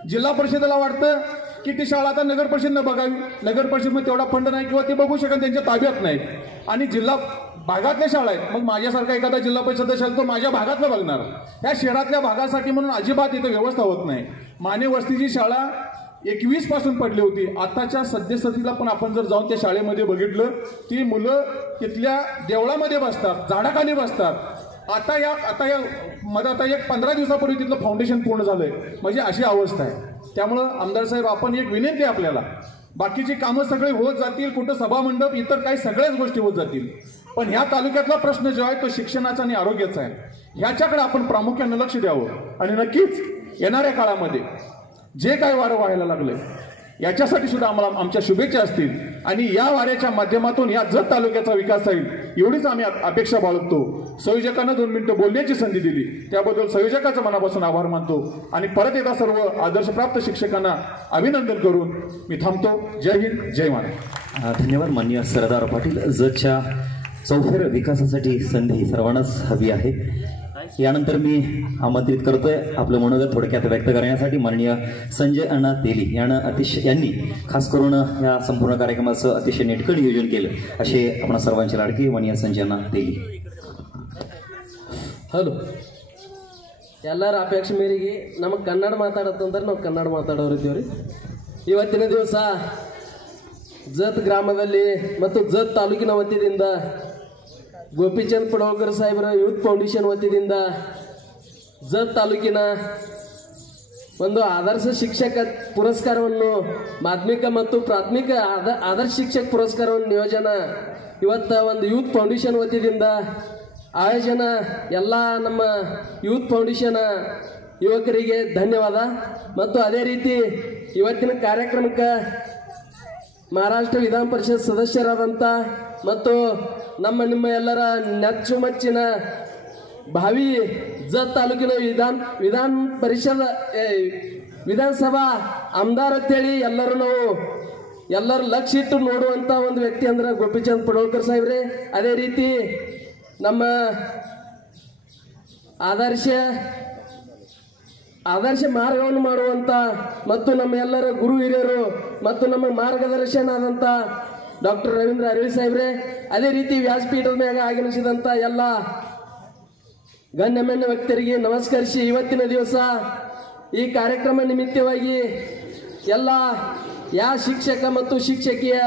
जिल्हा परिषदेला वाटतं की ती शाळा आता नगर परिषदनं बघावी, नगर परिषदमध्ये तेवढा फंड नाही किंवा ते बघू शकत, त्यांच्या ताब्यात नाहीत. आणि भागातल्या शाळा आहेत. मग माझ्यासारखा एखादा जिल्हा परिषद असेल तो माझ्या भागातलं बघणार. ह्या शहरातल्या भागासाठी म्हणून अजिबात इथं व्यवस्था होत नाही. माने वस्तीची शाळा 21 पासून पडली होती. आताच्या सद्यस्थितीला पण आपण जर जाऊन त्या शाळेमध्ये बघितलं, ती मुलं तिथल्या देवळामध्ये बसतात, झाडाखाली बसतात. आता एक 15 दिवसापूर्वी तिथलं फाउंडेशन पूर्ण झालंय. म्हणजे अशी अवस्था आहे. त्यामुळं आमदार साहेब, आपण एक विनंती आहे आपल्याला, बाकीची कामं सगळी होत जातील, कुठं सभामंडप इतर काही सगळ्याच गोष्टी होत जातील, पण ह्या तालुक्यातला प्रश्न जो आहे तो शिक्षणाचा आणि आरोग्याचा आहे. ह्याच्याकडे आपण प्रामुख्यानं लक्ष द्यावं. आणि नक्कीच येणाऱ्या काळामध्ये जे काही वारं व्हायला लागलंय याच्यासाठी सुद्धा आम्हाला आमच्या शुभेच्छा असतील. आणि या वाऱ्याच्या माध्यमातून या जत तालुक्याचा विकास होईल एवढीच आम्ही अपेक्षा बाळगतो. संयोजकांना 2 मिनिटं बोलण्याची संधी दिली त्याबद्दल संयोजकाचं मनापासून आभार मानतो. आणि परत एकदा सर्व आदर्शप्राप्त शिक्षकांना अभिनंदन करून मी थांबतो. जय हिंद, जय महाराष्ट्र. धन्यवाद माननीय सरदार पाटील. जतच्या चौफेर विकासासाठी संधी सर्वांनाच हवी आहे. यानंतर मी आमंत्रित करतोय आपलं मनोगत थोडक्यात व्यक्त करण्यासाठी माननीय संजय अण्णा तेली यांनी खास करून या संपूर्ण कार्यक्रमाचं अतिशय नेटकं नियोजन केलं. असे आपण सर्वांचे लाडके माननीय संजय अण्णा तेली. ಹಲೋ, ಎಲ್ಲರ ಅಪೇಕ್ಷೆ ಮೇರೆಗೆ ನಮಗೆ ಕನ್ನಡ ಮಾತಾಡತ್ತಂದ್ರೆ ನಾವು ಕನ್ನಡ ಮಾತಾಡೋರಿದ್ದೀವಿ. ಇವತ್ತಿನ ದಿವಸ ಜತ್ ಗ್ರಾಮದಲ್ಲಿ ಮತ್ತು ಜತ್ ತಾಲೂಕಿನ ವತಿಯಿಂದ ಗೋಪಿಚಂದ್ ಪಡೋಳ್ಕರ್ ಸಾಹೇಬರ ಯೂತ್ ಫೌಂಡೇಶನ್ ವತಿಯಿಂದ ಜತ್ ತಾಲೂಕಿನ ಒಂದು ಆದರ್ಶ ಶಿಕ್ಷಕ ಪುರಸ್ಕಾರವನ್ನು ಮಾಧ್ಯಮಿಕ ಮತ್ತು ಪ್ರಾಥಮಿಕ ಆದರ್ಶ ಶಿಕ್ಷಕ ಪುರಸ್ಕಾರವನ್ನು ನಿಯೋಜನ ಇವತ್ತು ಒಂದು ಯೂತ್ ಫೌಂಡೇಶನ್ ವತಿಯಿಂದ ಆಯೋಜನ. ಎಲ್ಲ ನಮ್ಮ ಯೂತ್ ಫೌಂಡೇಶನ್ ಯುವಕರಿಗೆ ಧನ್ಯವಾದ. ಮತ್ತು ಅದೇ ರೀತಿ ಇವತ್ತಿನ ಕಾರ್ಯಕ್ರಮಕ್ಕೆ ಮಹಾರಾಷ್ಟ್ರ ವಿಧಾನ ಪರಿಷತ್ ಸದಸ್ಯರಾದಂಥ ಮತ್ತು ನಿಮ್ಮ ಎಲ್ಲರ ನೆಚ್ಚುಮೆಚ್ಚಿನ ಭಾವಿ ಜತ್ ತಾಲೂಕಿನ ವಿಧಾನಸಭಾ ಆಮದಾರ್ ಅಂತೇಳಿ ಎಲ್ಲರೂ ಲಕ್ಷ್ಯ ಇಟ್ಟು ನೋಡುವಂಥ ಒಂದು ವ್ಯಕ್ತಿ ಅಂದ್ರೆ ಗೋಪಿಚಂದ್ ಪಡೋಳ್ಕರ್ ಸಾಹೇಬ್ರೆ. ಅದೇ ರೀತಿ ನಮ್ಮ ಆದರ್ಶ ಮಾರ್ಗವನ್ನು ಮಾಡುವಂಥ ಮತ್ತು ನಮ್ಮ ಎಲ್ಲರ ಗುರು ಹಿರಿಯರು ಮತ್ತು ನಮ್ಮ ಮಾರ್ಗದರ್ಶನ ಆದಂಥ ಡಾಕ್ಟರ್ ರವೀಂದ್ರ ಅರಳಿ ಸಾಹೇಬ್ರೆ. ಅದೇ ರೀತಿ ವ್ಯಾಸಪೀಠದ ಮ್ಯಾಗ ಆಗಮಿಸಿದಂಥ ಎಲ್ಲ ಗಣ್ಯಮಾನ್ಯ ವ್ಯಕ್ತರಿಗೆ ನಮಸ್ಕರಿಸಿ ಇವತ್ತಿನ ದಿವಸ ಈ ಕಾರ್ಯಕ್ರಮ ನಿಮಿತ್ತವಾಗಿ ಎಲ್ಲ ಶಿಕ್ಷಕ ಮತ್ತು ಶಿಕ್ಷಕಿಯ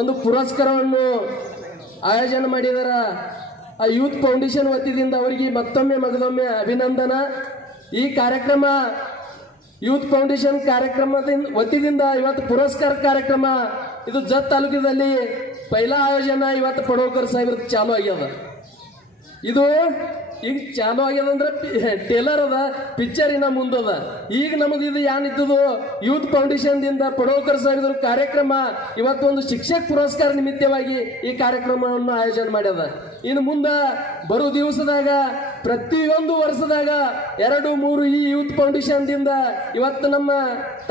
ಒಂದು ಪುರಸ್ಕಾರವನ್ನು ಆಯೋಜನೆ ಮಾಡಿದರ ಆ ಯೂತ್ ಫೌಂಡೇಶನ್ ವತಿಯಿಂದ ಅವರಿಗೆ ಮಗದೊಮ್ಮೆ ಅಭಿನಂದನ. ಈ ಕಾರ್ಯಕ್ರಮ ಯೂತ್ ಫೌಂಡೇಶನ್ ಕಾರ್ಯಕ್ರಮದಿಂದ ವತಿಯಿಂದ ಇವತ್ತು ಪುರಸ್ಕಾರ ಕಾರ್ಯಕ್ರಮ ಇದು ಜತ್ ತಾಲೂಕಿನಲ್ಲಿ ಪೈಲಾ ಆಯೋಜನ ಇವತ್ತು ಪಡೋಳ್ಕರ್ ಸಾಹೇಬ್ರ ಚಾಲು ಆಗ್ಯದ. ಇದು ಈಗ ಚಾಲು ಆಗ್ಯದ ಅಂದ್ರೆ ಟೇಲರ್ ಅದ, ಪಿಕ್ಚರಿನ ಮುಂದದ. ಈಗ ನಮಗೆ ಇದು ಏನಿದ್ದದು ಯೂತ್ ಫೌಂಡೇಶನ್ ದಿಂದ ಪಡೋಳ್ಕರ್ ಸಾಹೇಬ್ರ ಕಾರ್ಯಕ್ರಮ ಇವತ್ತು ಒಂದು ಶಿಕ್ಷಕ ಪುರಸ್ಕಾರ ನಿಮಿತ್ತವಾಗಿ ಈ ಕಾರ್ಯಕ್ರಮವನ್ನು ಆಯೋಜನೆ ಮಾಡ್ಯದ. ಇನ್ನು ಮುಂದೆ ಬರೋ ದಿವಸದಾಗ ಪ್ರತಿಯೊಂದು ವರ್ಷದಾಗ 2-3 ಈ ಯೂತ್ ಫೌಂಡೇಶನ್ ದಿಂದ ಇವತ್ತು ನಮ್ಮ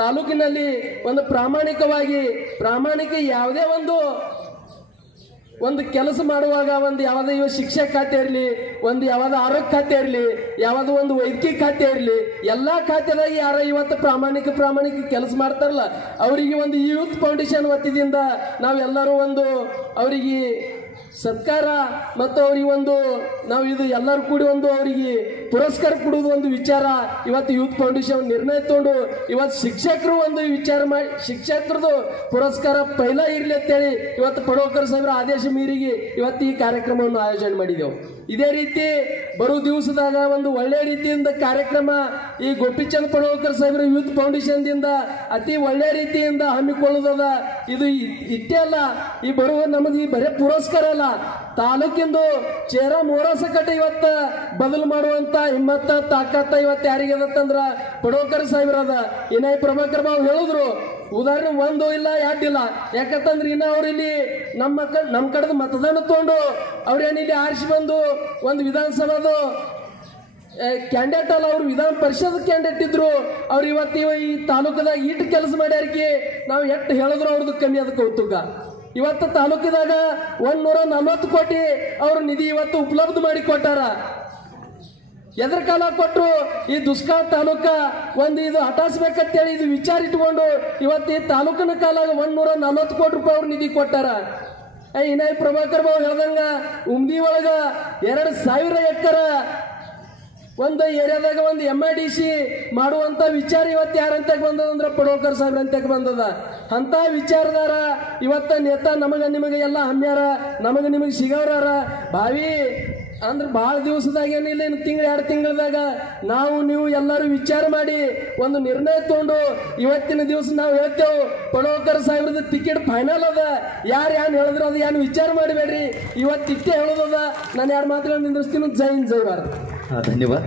ತಾಲೂಕಿನಲ್ಲಿ ಒಂದು ಪ್ರಾಮಾಣಿಕ ಯಾವುದೇ ಒಂದು ಕೆಲಸ ಮಾಡುವಾಗ ಒಂದು ಯಾವುದೇ ಶಿಕ್ಷಕ ಖಾತೆ ಇರಲಿ, ಒಂದು ಯಾವುದೋ ಆರೋಗ್ಯ ಖಾತೆ ಇರಲಿ, ಯಾವುದೋ ಒಂದು ವೈದ್ಯಕೀಯ ಖಾತೆ ಇರಲಿ, ಎಲ್ಲ ಖಾತೆದಾಗ ಯಾರ ಇವತ್ತು ಪ್ರಾಮಾಣಿಕ ಕೆಲಸ ಮಾಡ್ತಾರಲ್ಲ ಅವರಿಗೆ ಒಂದು ಯೂತ್ ಫೌಂಡೇಶನ್ ವತಿಯಿಂದ ನಾವೆಲ್ಲರೂ ಅವರಿಗೆ ಸತ್ಕಾರ ಮತ್ತು ಅವರಿಗೆ ನಾವು ಇದು ಎಲ್ಲರೂ ಕೂಡಿ ಅವರಿಗೆ ಪುರಸ್ಕಾರ ಕೊಡುವುದು ಒಂದು ವಿಚಾರ ಇವತ್ತು ಯೂತ್ ಫೌಂಡೇಶನ್ ನಿರ್ಣಯ ತಗೊಂಡು ಇವತ್ತು ಶಿಕ್ಷಕರು ವಿಚಾರ ಮಾಡಿ ಶಿಕ್ಷಕರದು ಪುರಸ್ಕಾರ ಪೈಲಾ ಇರಲಿ ಅಂತೇಳಿ ಇವತ್ತು ಪಡೋಳ್ಕರ್ ಸಾಹೇಬ್ರ ಆದೇಶ ಮೀರಿಗೆ ಇವತ್ತು ಈ ಕಾರ್ಯಕ್ರಮವನ್ನು ಆಯೋಜನೆ ಮಾಡಿದೆವು. ಇದೇ ರೀತಿ ಬರೋ ದಿವಸದಾಗ ಒಂದು ಒಳ್ಳೆ ರೀತಿಯಿಂದ ಕಾರ್ಯಕ್ರಮ ಈ ಗೋಪಿಚಂದ್ ಪಡೋಳ್ಕರ್ ಸಾಹೇಬ್ರ ಯೂತ್ ಫೌಂಡೇಶನ್ ದಿಂದ ಅತಿ ಒಳ್ಳೆ ರೀತಿಯಿಂದ ಹಮ್ಮಿಕೊಳ್ಳುವುದದ. ಇದು ಇಷ್ಟೇ ಅಲ್ಲ, ಈ ಬರುವ ನಮಗೆ ಈ ಬರೇ ಪುರಸ್ಕಾರ ಅಲ್ಲ, ತಾಲೂಕಿಂದು ಚೇರ ಮೋರಸ ಕಟ್ಟ ಇವತ್ತು ಬದಲು ಮಾಡುವಂತ ಹಿಮ್ಮತ್ತ ತಾಕತ್ತ ಇವತ್ತು ಯಾರಿಗದಂದ್ರ ಪಡೋಳ್ಕರ್ ಸಾಹೇಬ್ರದ. ಇನ್ನಾಯ್ ಪ್ರಭಾಕರ್ ಬಾಬು ಹೇಳಿದ್ರು, ಉದಾಹರಣೆ 1 ಇಲ್ಲ 2 ಇಲ್ಲ. ಯಾಕಂತಂದ್ರೆ ಇನ್ನ ಅವ್ರಿಲ್ಲಿ ನಮ್ಮ ಕಡೆದ ಮತದಾನ ತಗೊಂಡು ಅವ್ರೇನಿಲ್ಲಿ ಆರಿಸಿ ಬಂದು ಒಂದು ವಿಧಾನಸಭಾದ ಕ್ಯಾಂಡಿಡೇಟ್ ಅಲ್ಲ, ಅವ್ರು ವಿಧಾನ ಪರಿಷತ್ ಕ್ಯಾಂಡಿಡೇಟ್ ಇದ್ರು. ಅವ್ರು ಇವತ್ತು ಈ ತಾಲೂಕದಾಗ ಇಟ್ಟು ಕೆಲಸ ಮಾಡ್ಯಾರಕ್ಕೆ ನಾವು ಎಷ್ಟು ಹೇಳಿದ್ರು ಅವ್ರದ್ದು ಕಮ್ಮಿ ಅದ ಕೌತುಕ. ಇವತ್ತು ತಾಲೂಕಿದಾಗ 140 ಕೋಟಿ ಅವ್ರ ನಿಧಿ ಇವತ್ತು ಉಪಲಬ್ಧ ಮಾಡಿ ಕೊಟ್ಟಾರ. ಎದ್ರ ಕಾಲ ಕೊಟ್ಟರು ಈ ದುಷ್ಕಾಳ ತಾಲೂಕ ಇದು ಹಟಾಸ್ಬೇಕಂತೇಳಿ ಇದು ವಿಚಾರ ಇಟ್ಕೊಂಡು ಇವತ್ತು ಈ ತಾಲೂಕಿನ ಕಾಲಾಗ 140 ಕೋಟಿ ರೂಪಾಯಿ ಅವ್ರ ನಿಧಿ ಕೊಟ್ಟಾರ. ಇನ್ನ ಪ್ರಭಾಕರ್ ಬಾಬು ಹೇಳ್ದಂಗ ಉಮ್ದಿ ಒಳಗ 2,000 ಎಕರೆ ಒಂದು ಏರಿಯಾದಾಗ ಒಂದು MIDC ಮಾಡುವಂತ ವಿಚಾರ ಇವತ್ತು ಯಾರಂತ ಬಂದದ ಅಂದ್ರೆ ಪಡೋಕರ್ ಸಾಹೇಬ್ರ ಅಂತ ಬಂದದ. ಅಂತ ವಿಚಾರದಾರ ಇವತ್ತ ನೇತಾ ನಮಗ ನಿಮಗೆ ಎಲ್ಲ ಹಮ್ಮ್ಯಾರ, ನಮಗ ನಿಮಗೆ ಸಿಗವ್ರಾರ. ಭಾವಿ ಅಂದ್ರೆ ಭಾಳ ದಿವಸದಾಗ ಏನಿಲ್ಲ, ಇನ್ನು ತಿಂಗಳು 2 ತಿಂಗಳದಾಗ ನಾವು ನೀವು ಎಲ್ಲರೂ ವಿಚಾರ ಮಾಡಿ ಒಂದು ನಿರ್ಣಯ ತಗೊಂಡು ಇವತ್ತಿನ ದಿವಸ ನಾವು ಹೇಳ್ತೇವೆ ಪಡೋಕರ್ ಸಾಹೇಬ್ರದ ಟಿಕೆಟ್ ಫೈನಲ್ ಅದ. ಯಾರು ಹೇಳಿದ್ರು ಅದು ಏನು ವಿಚಾರ ಮಾಡಬೇಡ್ರಿ, ಇವತ್ತು ಇಷ್ಟೇ ಹೇಳೋದದ. ನಾನು 2 ಮಾತುಗಳನ್ನು ನಿಂದಿಸ್ತೀನಿ. ಜೈ ಹಿಂದ್ ಜೈ ಭಾರತ್. धन्यवाद.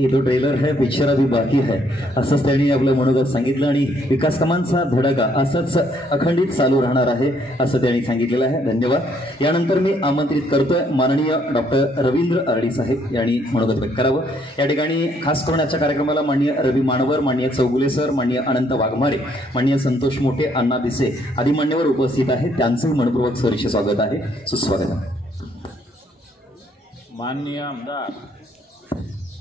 ये तो ट्रेलर है, पिक्चर अभी बाकी है असंच त्यांनी आपलं मनोगत सांगितलं आणि विकास कामांचा धडाका असंच अखंडित चालू राहणार आहे असं त्यांनी सांगितलेलं आहे. धन्यवाद. यानंतर मी आमंत्रित करतोय माननीय डॉक्टर रवींद्र अरडी साहेब यांनी मनोगत व्यक्त करावं. या ठिकाणी खास करून आजच्या कार्यक्रमाला माननीय रवी मानवर, माननीय चौगुले सर, माननीय अनंत वाघमारे, माननीय संतोष मोठे, अण्णा भिसे आदी मान्यवर उपस्थित आहेत. त्यांचंही मनपूर्वक सहर्ष स्वागत आहे. सुस्वागत आहे. माननीय आमदार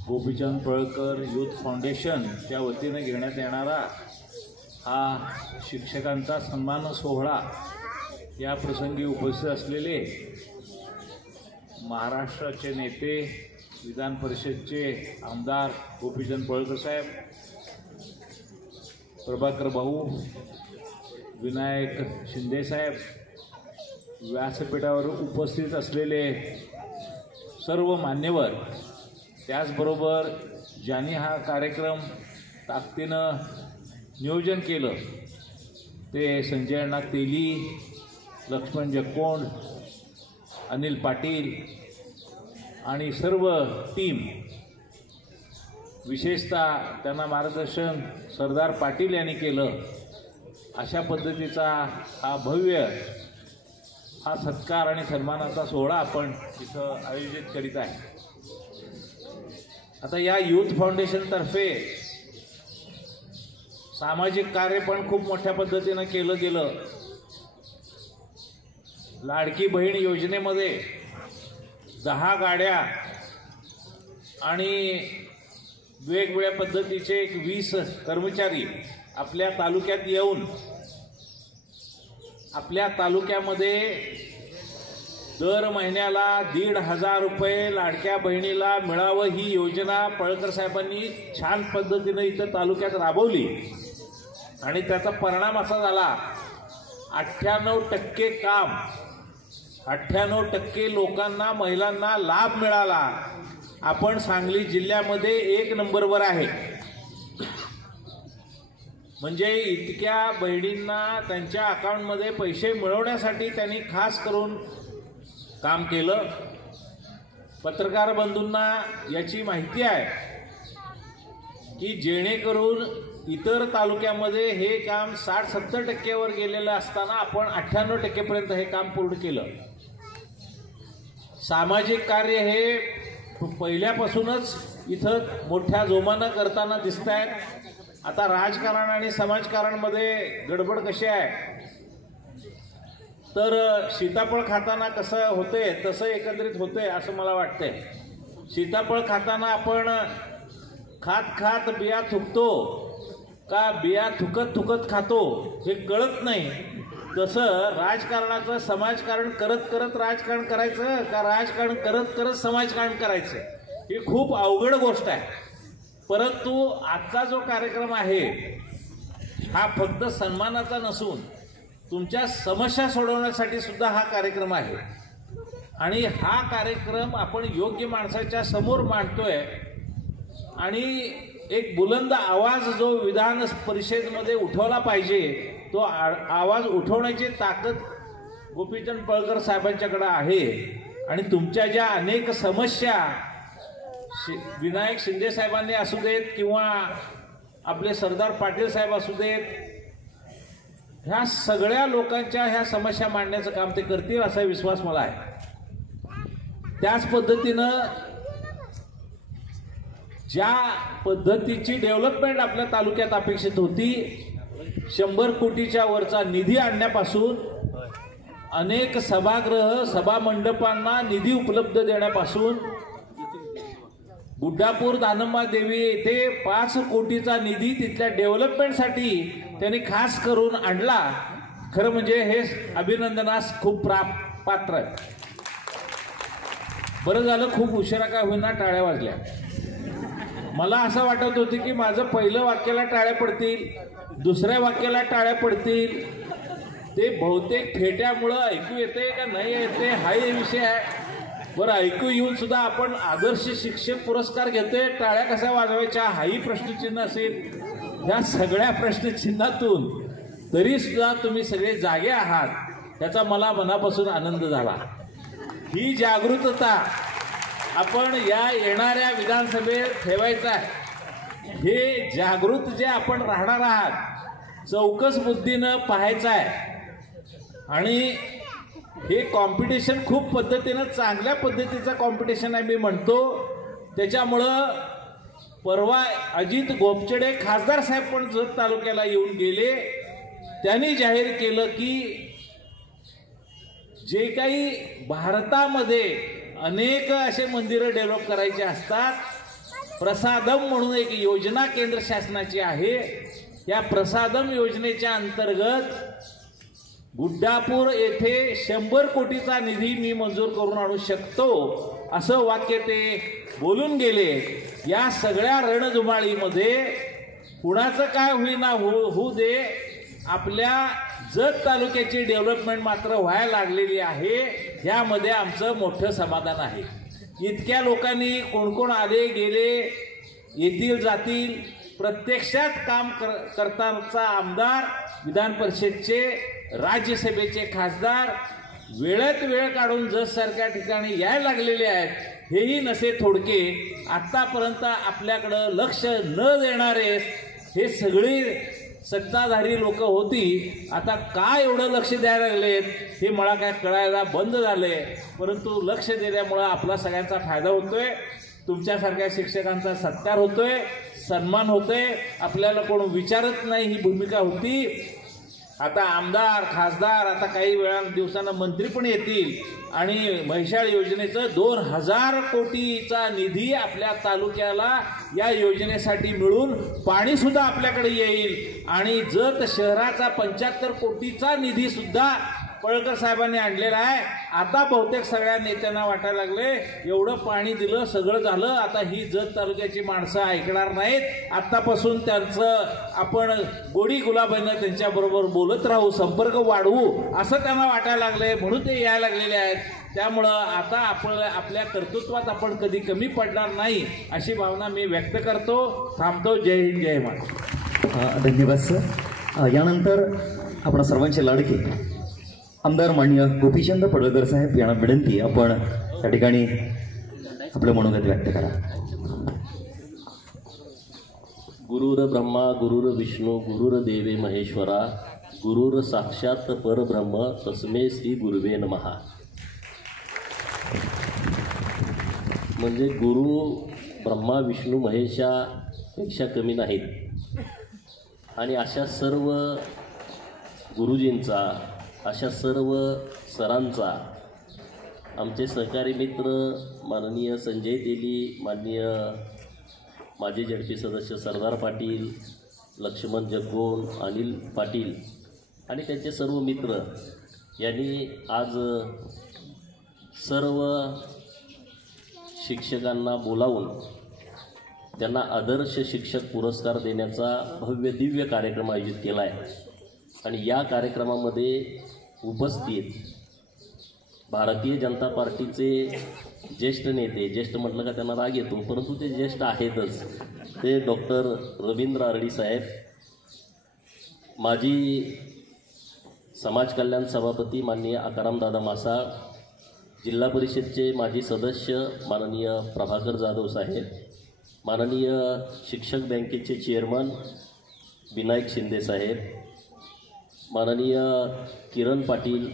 गोपीचंद पळकर यूथ फाउंडेशन च्या वतीने घेण्यात येणारा हा शिक्षकांचा सन्मान सोहळा, या प्रसंगी उपस्थित असलेले महाराष्ट्राचे नेते, विधान परिषदचे आमदार गोपीचंद पळकर साहेब, प्रभाकर भाऊ, विनायक शिंदे साहेब, व्यासपीठावर उपस्थित असलेले सर्व मान्यवर, त्याचबरोबर ज्यांनी हा कार्यक्रम ताकदीनं नियोजन केलं ते संजय अण्णा तेली, लक्ष्मण जगकोंड, अनिल पाटील आणि सर्व टीम, विशेषतः त्यांना मार्गदर्शन सरदार पाटील यांनी केलं. अशा पद्धतीचा हा भव्य हा सत्कार आणि सन्मानाचा सोहळा आपण इथं आयोजित करीत आहे. आता या यूथ फाउंडेशनतर्फे सामाजिक कार्य पण खूप मोठ्या पद्धतीनं केलं गेलं. लाडकी बहीण योजनेमध्ये 10 गाड्या आणि वेगवेगळ्या पद्धतीचे 20 कर्मचारी आपल्या तालुक्यात येऊन आपल्या तालुक्यामध्ये दर महिन्याला 1,500 रुपये लाडक्या बहिणीला मिळावं ही योजना पळकर साहेबांनी छान पद्धतीने इथं तालुक्यात राबवली आणि त्याचा परिणाम असा झाला 98% काम 98% लोकांना, महिलांना लाभ मिळाला. आपण सांगली जिल्ह्यामध्ये 1 नंबरवर आहे. म्हणजे इतक्या बहिणींना त्यांच्या अकाउंटमध्ये पैसे मिळवण्यासाठी त्यांनी खास करून काम केलं. पत्रकार बंधूंना याची माहिती आहे की जेणेकरून इतर तालुक्यामध्ये हे काम 60-70% वर गेलेलं असताना आपण 98% पर्यंत हे काम पूर्ण केलं. सामाजिक कार्य हे पहिल्यापासूनच इथं मोठ्या जोमानं करताना दिसत आहेत. आता राजकारण आणि समाजकारणमध्ये गडबड कशी आहे तर सीताफळ खाताना कसं होते तसं एकत्रित होते असं मला वाटतंय. सीताफळ खाताना आपण खात बिया थुकतो का बिया थुकत खातो हे कळत नाही. तसं राजकारणाचं समाजकारण करत राजकारण करायचं का राजकारण करत समाजकारण करायचं ही खूप अवघड गोष्ट आहे. परंतु आजचा जो कार्यक्रम आहे हा फक्त सन्मानाचा नसून तुमच्या समस्या सोडवण्यासाठी सुद्धा हा कार्यक्रम आहे आणि हा कार्यक्रम आपण योग्य माणसाच्या समोर मांडतोय आणि एक बुलंद आवाज जो विधान परिषदेमध्ये उठवला पाहिजे तो आवाज उठवण्याची ताकद गोपीचंद पळकर साहेबांच्याकडे आहे. आणि तुमच्या ज्या अनेक समस्या विनायक शिंदे साहेबांनी असू देत किंवा आपले सरदार पाटील साहेब असू देत, ह्या सगळ्या लोकांच्या ह्या समस्या मांडण्याचं काम ते करतील असा विश्वास मला आहे. त्याच पद्धतीनं ज्या पद्धतीची डेव्हलपमेंट आपल्या तालुक्यात अपेक्षित होती 100 कोटीच्या वरचा निधी आणण्यापासून अनेक सभागृह सभामंडपांना निधी उपलब्ध देण्यापासून गुड्डापूर दानम्मा देवी येथे 5 कोटीचा निधी तिथल्या डेव्हलपमेंटसाठी त्यांनी खास करून आणला खरं म्हणजे हे अभिनंदनास खूप पात्र आहे. बरं झालं खूप उशिरा काय होईना टाळ्या वाजल्या. मला असं वाटत होतं की माझं पहिलं वाक्याला टाळ्या पडतील, दुसऱ्या वाक्याला टाळ्या पडतील. ते बहुतेक फेट्यामुळं ऐकू येते का नाही येते हाही विषय आहे. बरं, ऐकू येऊन सुद्धा आपण आदर्श शिक्षक पुरस्कार घेतोय, टाळ्या कशा वाजवायच्या हाही प्रश्नचिन्ह असेल. ह्या सगळ्या प्रश्नचिन्हातून तरी सुद्धा तुम्ही सगळे जागे आहात, त्याचा मला मनापासून आनंद झाला. ही जागृतता आपण या येणाऱ्या विधानसभेत ठेवायचं आहे. हे जागृत जे आपण राहणार आहात, चौकस बुद्धीनं पाहायचं आहे. आणि हे कॉम्पिटिशन खूप पद्धतीनं चांगल्या पद्धतीचं कॉम्पिटिशन आहे मी म्हणतो. त्याच्यामुळं परवा अजित गोपचडे खासदार साहेब पण जत तालुक्याला येऊन गेले. त्यांनी जाहीर केलं की जे काही भारतामध्ये अनेक असे मंदिरं डेव्हलप करायचे असतात, प्रसादम म्हणून एक योजना केंद्र शासनाची आहे. या प्रसादम योजनेच्या अंतर्गत गुड्डापूर येथे 100 कोटीचा निधी मी मंजूर करून आणू शकतो, असं वाक्य ते बोलून गेले. या सगळ्या रणधुमाळीमध्ये कुणाचं काय होईना होऊ दे, आपल्या जत तालुक्याची डेव्हलपमेंट मात्र व्हायला लागलेली आहे. यामध्ये आमचं मोठं समाधान आहे. इतक्या लोकांनी कोण कोण आले गेले, येतील जातील, प्रत्यक्षात काम करतानाचा आमदार, विधान परिषदचे, राज्यसभेचे खासदार वेळात वेळ काढून जत सारख्या ठिकाणी यायला लागलेले आहेत. हेही नसे थोडके. आत्तापर्यंत आपल्याकडं लक्ष न देणारे हे सगळी सत्ताधारी लोक होती. आता काय एवढं लक्ष द्यायला लागलेत हे मला काय कळायला बंद झाले. परंतु लक्ष दिल्यामुळं आपला सगळ्यांचा फायदा होतोय. तुमच्यासारख्या शिक्षकांचा सत्कार होतोय, सन्मान होतोय. आपल्याला कोण विचारत नाही ही भूमिका होती. आता आमदार, खासदार, आता काही दिवसांना मंत्री पण येतील आणि म्हैसाळ योजनेचं 2000 कोटीचा निधी आपल्या तालुक्याला या योजनेसाठी मिळून पाणी सुद्धा आपल्याकडे येईल. आणि जत शहराचा 75 कोटीचा निधी सुद्धा पळकर साहेबांनी आणलेला आहे. आता बहुतेक सगळ्या नेत्यांना वाटायला लागले एवढं पाणी दिलं, सगळं झालं, आता ही जत तालुक्याची माणसं ऐकणार नाहीत. आत्तापासून त्यांचं आपण गोडी गुलाबानं त्यांच्याबरोबर बोलत राहू, संपर्क वाढवू, असं त्यांना वाटायला लागले. म्हणून ते यायला लागलेले आहेत. त्यामुळं आता आपल्या कर्तृत्वात आपण कधी कमी पडणार नाही अशी भावना मी व्यक्त करतो. थांबतो. जय हिंद, जय महाराष्ट्र. धन्यवाद सर. यानंतर आपण सर्वांचे लाडके आमदार माननीय गोपीचंद पडळकर साहेब यांना विनंती, आपण त्या ठिकाणी आपलं मनोगत व्यक्त करा. गुरुर ब्रह्मा गुरुर विष्णू गुरुर देवे महेश्वरा गुरुर साक्षात परब्रह्म तस्मै श्री गुरुवे नमः. म्हणजे गुरु ब्रह्मा विष्णू महेशापेक्षा कमी नाहीत. आणि अशा सर्व गुरुजींचा, अशा सर्व सरांचा, आमचे सहकारी मित्र माननीय संजय तेली, माननीय माजी झडपी सदस्य सरदार पाटील, लक्ष्मण जगगोन, अनिल पाटील आणि त्यांचे सर्व मित्र यांनी आज सर्व शिक्षकांना बोलावून त्यांना आदर्श शिक्षक पुरस्कार देण्याचा भव्य दिव्य कार्यक्रम आयोजित केला आहे. आणि या कार्यक्रमामध्ये उपस्थित भारतीय जनता पार्टीचे ज्येष्ठ नेते, ज्येष्ठ म्हटलं का त्यांना राग येतो, परंतु ते ज्येष्ठ आहेतच, ते डॉक्टर रवींद्र आरडी साहेब, माजी समाज कल्याण सभापती माननीय आकारामदादा मासाळ, जिल्हा परिषदचे माजी सदस्य माननीय प्रभाकर जाधव साहेब, माननीय शिक्षक बँकेचे चेअरमन विनायक शिंदे साहेब, माननीय किरण पाटील,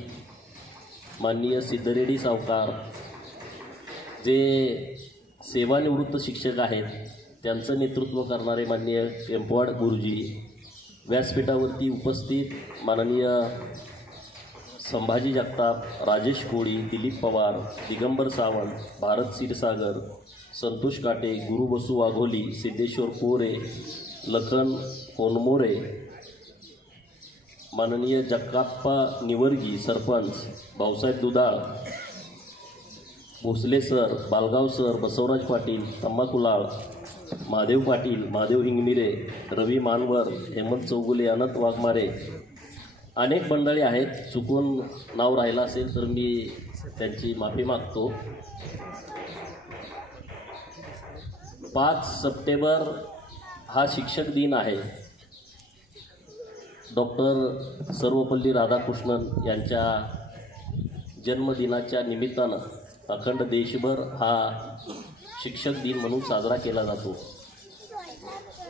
माननीय सिद्धरेड्डी सावकार, जे सेवानिवृत्त शिक्षक आहेत त्यांचं नेतृत्व करणारे माननीय केंपवाड गुरुजी, व्यासपीठावरती उपस्थित माननीय संभाजी जगताप, राजेश कोळी, दिलीप पवार, दिगंबर सावंत, भारत क्षीरसागर, संतोष काटे, गुरु बसू वाघोली, सिद्धेश्वर पोरे, लखन होनमोरे, माननीय जगप्पा निवर्गी सरपंच, भाऊसाहेब दुधाळ, भोसले सर, बालगाव सर, बसवराज पाटील, तंबाकुलाळ, महादेव पाटील, महादेव हिंगमिरे, रवी मानवर, हेमंत चौगुले, अनंत वाघमारे, अनेक मंडळी आहेत. चुकून नाव राहिलं असेल तर मी त्यांची माफी मागतो. 5 सप्टेंबर हा शिक्षक दिन आहे. डॉक्टर सर्वपल्ली राधाकृष्णन यांच्या जन्मदिनाच्या निमित्तानं अखंड देशभर हा शिक्षक दिन म्हणून साजरा केला जातो.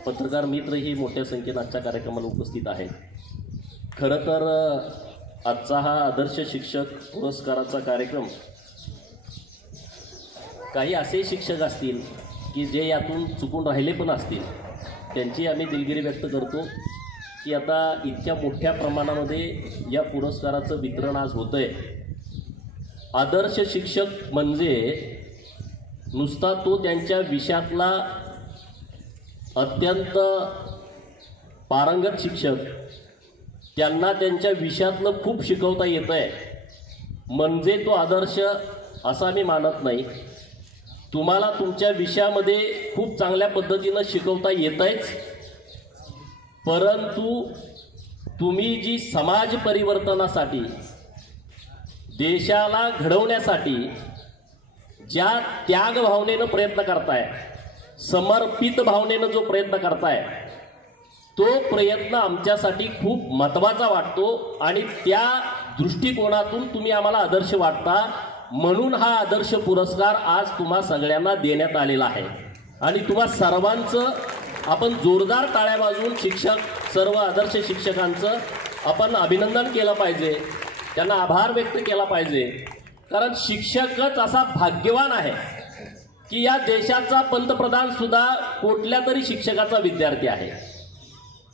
पत्रकार मित्रही मोठ्या संख्येनं आजच्या कार्यक्रमाला उपस्थित आहेत. खरं तर आजचा हा आदर्श शिक्षक पुरस्काराचा कार्यक्रम, काही असे शिक्षक असतील की जे यातून चुकून राहिले पण असतील, त्यांची आम्ही दिलगिरी व्यक्त करतो की आता इतक्या मोठ्या प्रमाणामध्ये या पुरस्काराचं वितरण आज होतं आहे. आदर्श शिक्षक म्हणजे नुसता तो त्यांच्या विषयातला अत्यंत पारंगत शिक्षक, त्यांना त्यांच्या विषयातलं खूप शिकवता येतं आहे म्हणजे तो आदर्श असा मी मानत नाही. तुम्हाला तुमच्या विषयामध्ये खूप चांगल्या पद्धतीनं शिकवता येतंच, परंतु तुम्ही जी समाज परिवर्तनासाठी, देशाला घडवण्यासाठी ज्या त्याग भावनेनं प्रयत्न करताय, समर्पित भावनेनं जो प्रयत्न करताय, तो प्रयत्न आमच्यासाठी खूप महत्त्वाचा वाटतो आणि त्या दृष्टिकोनातून तुम्ही आम्हाला आदर्श वाटता. म्हणून हा आदर्श पुरस्कार आज तुम्हा सगळ्यांना देण्यात आलेला आहे आणि तुम्हा सर्वांचं आपण जोरदार टाळ्या वाजवून सर्व आदर्श शिक्षकांचं आपण अभिनंदन केलं पाहिजे, त्यांना आभार व्यक्त केला पाहिजे. कारण शिक्षकच असा भाग्यवान आहे की या देशाचा पंतप्रधान सुद्धा कुठल्या तरी शिक्षकाचा विद्यार्थी आहे.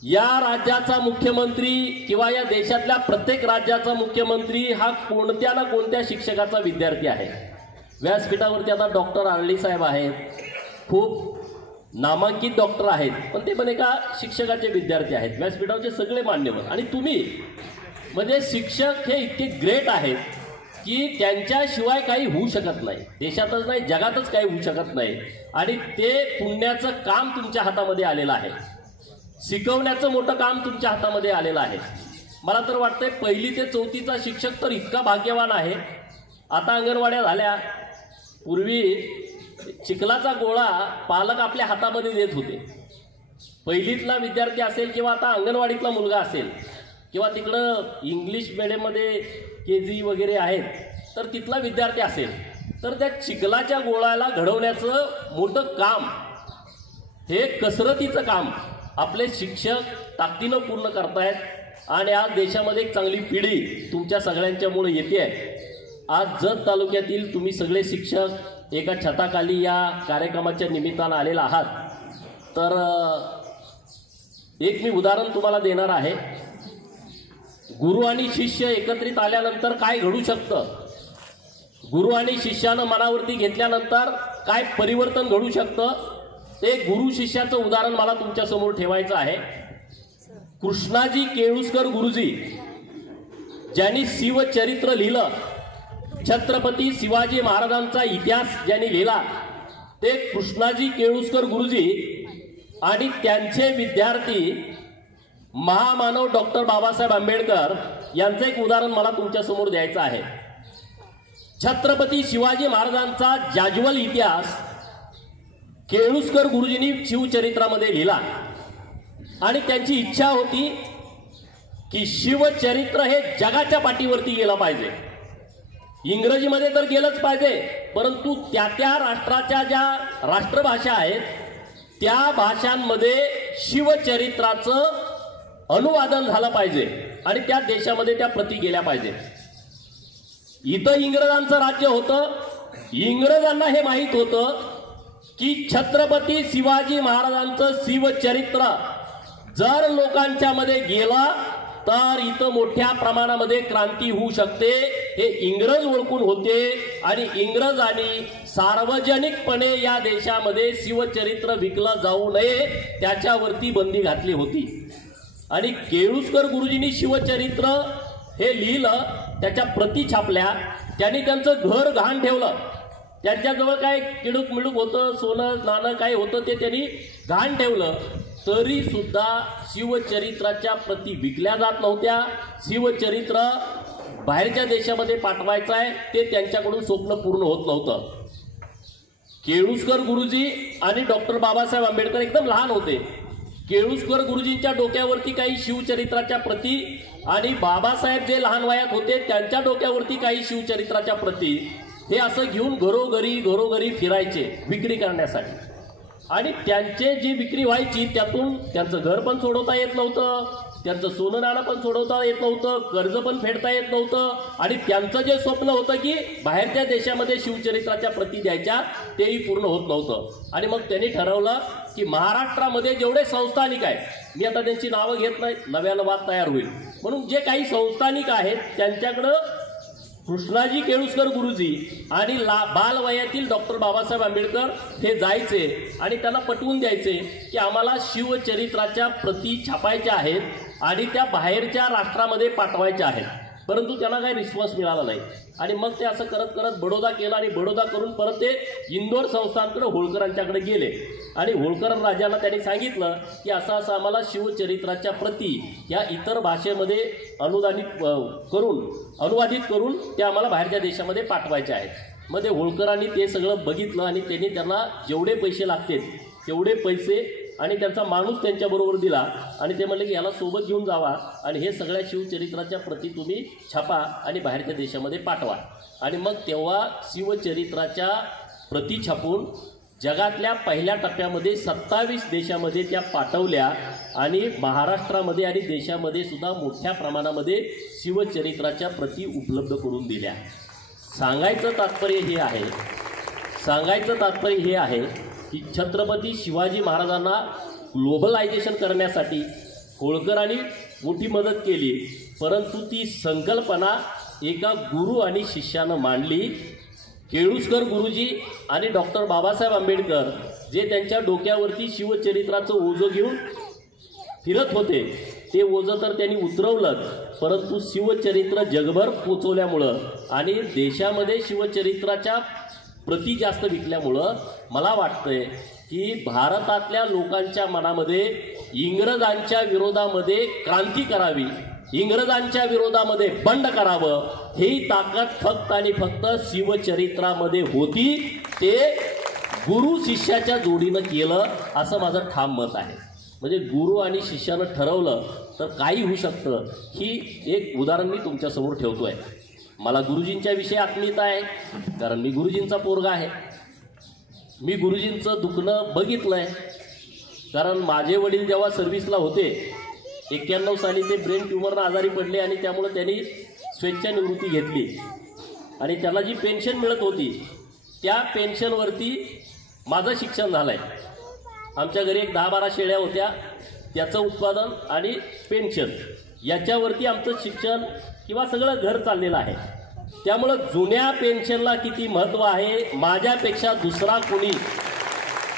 या राज्याचा मुख्यमंत्री किंवा या देशातल्या प्रत्येक राज्याचा मुख्यमंत्री हा कोणत्या ना कोणत्या शिक्षकाचा विद्यार्थी आहे. व्यासपीठावरती आता डॉक्टर आर्ली साहेब आहेत, खूप नामांकित डॉक्टर आहेत, पण ते पण एका शिक्षकाचे विद्यार्थी आहेत. व्यासपीठावरचे सगळे मान्यवर आणि तुम्ही म्हणजे शिक्षक हे इतके ग्रेट आहेत की त्यांच्याशिवाय काही होऊ शकत नाही, देशातच नाही जगातच काही होऊ शकत नाही. आणि ते पुण्याचं काम तुमच्या हातामध्ये आलेलं आहे, शिकवण्याचं मोठं काम तुमच्या हातामध्ये आलेलं आहे. मला तर वाटतंय 1ली ते 4थीचा शिक्षक तर इतका भाग्यवान आहे. आता अंगणवाड्या झाल्या, पूर्वी चिखलाचा गोळा पालक आपल्या हातामध्ये देत होते. 1लीतला विद्यार्थी असेल किंवा आता अंगणवाडीतला मुलगा असेल किंवा तिकडं इंग्लिश मिडियममध्ये KG वगैरे आहेत तर तिथला विद्यार्थी असेल तर त्या चिखलाच्या गोळ्याला घडवण्याचं मोठं काम, हे कसरतीचं काम आपले शिक्षक ताकदीनं पूर्ण करतायत आणि आज देशामध्ये एक चांगली पिढी तुमच्या सगळ्यांच्यामुळे येते आहे. आज जत तालुक्यातील तुम्ही सगळे शिक्षक एका छताखाली या कार्यक्रमाच्या निमित्तानं आलेला आहात. तर एक मी उदाहरण तुम्हाला देणार आहे. गुरु आणि शिष्य एकत्रित आल्यानंतर काय घडू शकतं, गुरु आणि शिष्यानं मनावरती घेतल्यानंतर काय परिवर्तन घडू शकतं, ते गुरु शिष्याचं उदाहरण मला तुमच्या समोर ठेवायचं आहे. कृष्णाजी केळुसकर गुरुजी ज्यांनी शिवचरित्र लिहिलं, छत्रपती शिवाजी महाराजांचा इतिहास ज्यांनी लिहिला, ते कृष्णाजी केळुसकर गुरुजी आणि त्यांचे विद्यार्थी महामानव डॉक्टर बाबासाहेब आंबेडकर यांचं एक उदाहरण मला तुमच्या समोर द्यायचं आहे. छत्रपती शिवाजी महाराजांचा जाज्वल इतिहास केळुसकर गुरुजींनी शिवचरित्रामध्ये लिहिला आणि त्यांची इच्छा होती की शिवचरित्र हे जगाच्या पाठीवरती गेलं पाहिजे. इंग्रजीमध्ये तर गेलंच पाहिजे, परंतु त्या त्या राष्ट्राच्या ज्या राष्ट्रभाषा आहेत त्या भाषांमध्ये शिवचरित्राचं अनुवादन झालं पाहिजे आणि त्या देशामध्ये त्या प्रती गेल्या पाहिजे. इथं इंग्रजांचं राज्य होतं, इंग्रजांना हे माहीत होतं की छत्रपती शिवाजी महाराजांचं शिवचरित्र जर लोकांच्या मध्ये गेलं तर इथं मोठ्या प्रमाणामध्ये क्रांती होऊ शकते. हे इंग्रज ओळखून होते आणि इंग्रजांनी सार्वजनिकपणे या देशामध्ये शिवचरित्र विकलं जाऊ नये त्याच्यावरती बंदी घातली होती. आणि केळुसकर गुरुजींनी शिवचरित्र हे लिहिलं, त्याच्या प्रती छापल्या, त्यांनी त्यांचं घर घाण ठेवलं, त्यांच्याजवळ काय किडूक मिडूक होतं, सोनं नाणं काय होतं ते त्यांनी घाण ठेवलं, तरी सुद्धा शिवचरित्राच्या प्रती विकल्या जात नव्हत्या. शिवचरित्र बाहेरच्या देशामध्ये पाठवायचं आहे ते त्यांच्याकडून स्वप्न पूर्ण होत नव्हतं. केळुसकर गुरुजी आणि डॉक्टर बाबासाहेब आंबेडकर एकदम लहान होते. केळुसकर गुरुजींच्या डोक्यावरती काही शिवचरित्राच्या प्रती आणि बाबासाहेब जे लहान वयात होते त्यांच्या डोक्यावरती काही शिवचरित्राच्या प्रती, हे असं घेऊन घरोघरी फिरायचे विक्री करण्यासाठी. आणि त्यांचे जी विक्री व्हायची त्यातून त्यांचं घर पण सोडवता येत नव्हतं, त्यांचं सोनं नाणं पण सोडवता येत नव्हतं, कर्ज पण फेडता येत नव्हतं. आणि त्यांचं जे स्वप्न होतं की बाहेरच्या देशामध्ये शिवचरित्राच्या प्रती द्यायच्या, तेही पूर्ण होत नव्हतं. आणि मग त्यांनी ठरवलं की महाराष्ट्रामध्ये जेवढे संस्थानिक आहेत, मी आता त्यांची नावं घेत नाही, नव्यानं वाद तयार होईल, म्हणून जे काही संस्थानिक आहेत त्यांच्याकडं कृष्णाजी केळुसकर गुरुजी आणि बालवयातील डॉक्टर बाबासाहेब आंबेडकर हे जायचे आणि त्यांना पटवून द्यायचे की आम्हाला शिवचरित्राच्या प्रती छापायच्या आहेत आणि त्या बाहेरच्या राष्ट्रामध्ये पाठवायच्या आहेत. परंतु त्यांना काही रिस्पॉन्स मिळाला नाही. आणि मग ते असं करत करत बडोदा केला आणि बडोदा करून परत ते इंदोर संस्थानकडे होळकरांच्याकडे गेले. आणि होळकर राजांना त्यांनी सांगितलं की असं असं आम्हाला शिवचरित्राच्या प्रती या इतर भाषेमध्ये अनुवादित करून त्या आम्हाला बाहेरच्या देशामध्ये पाठवायच्या आहेत. मग ते होळकरांनी ते सगळं बघितलं आणि त्यांनी त्यांना जेवढे पैसे लागतील तेवढे पैसे आणि त्यांचा माणूस त्यांच्याबरोबर दिला आणि ते म्हणले की याला सोबत घेऊन जावा आणि हे सगळ्या शिवचरित्राच्या प्रती तुम्ही छापा आणि बाहेरच्या देशामध्ये पाठवा. आणि मग तेव्हा शिवचरित्राच्या प्रती छापून जगातल्या पहिल्या टप्प्यामध्ये 27 देशामध्ये त्या पाठवल्या आणि महाराष्ट्रामध्ये आणि देशामध्ये सुद्धा मोठ्या प्रमाणामध्ये शिवचरित्राच्या प्रती उपलब्ध करून दिल्या. सांगायचं तात्पर्य हे आहे की छत्रपती शिवाजी महाराजांना ग्लोबलायझेशन करण्यासाठी होळकरांनी मोठी मदत केली, परंतु ती संकल्पना एका गुरु आणि शिष्यानं मांडली. केळुसकर गुरुजी आणि डॉक्टर बाबासाहेब आंबेडकर जे त्यांच्या डोक्यावरती शिवचरित्राचं ओझं घेऊन फिरत होते, ते ओझं तर त्यांनी उतरवलं, परंतु शिवचरित्र जगभर पोचवल्यामुळं आणि देशामध्ये शिवचरित्राच्या प्रती जास्त विकल्यामुळं मला वाटतंय की भारतातल्या लोकांच्या मनामध्ये इंग्रजांच्या विरोधामध्ये क्रांती करावी, इंग्रजांच्या विरोधामध्ये बंड करावं, ही ताकद फक्त आणि फक्त शिवचरित्रामध्ये होती. ते गुरु शिष्याच्या जोडीनं केलं असं माझं ठाम मत आहे. म्हणजे गुरु आणि शिष्यानं ठरवलं तर काही होऊ शकतं, ही एक उदाहरण मी तुमच्यासमोर ठेवतोय. मला गुरुजींच्या विषयी आत्मीयता आहे कारण मी गुरुजींचा पोरगा आहे. मी गुरुजींचं दुखणं बघितलं आहे कारण माझे वडील जेव्हा सर्व्हिसला होते 91 साली ते ब्रेन ट्यूमरनं आजारी पडले आणि त्यामुळे त्यांनी स्वेच्छानिवृत्ती घेतली आणि त्याला जी पेन्शन मिळत होती त्या पेन्शनवरती माझं शिक्षण झालं आहे. आमच्या घरी एक 10-12 शेळ्या होत्या, त्याचं उत्पादन आणि पेन्शन याच्यावरती आमचं शिक्षण किंवा सगळं घर चाललेलं आहे. त्यामुळं जुन्या पेन्शनला किती महत्त्व आहे, माझ्यापेक्षा दुसरा कोणी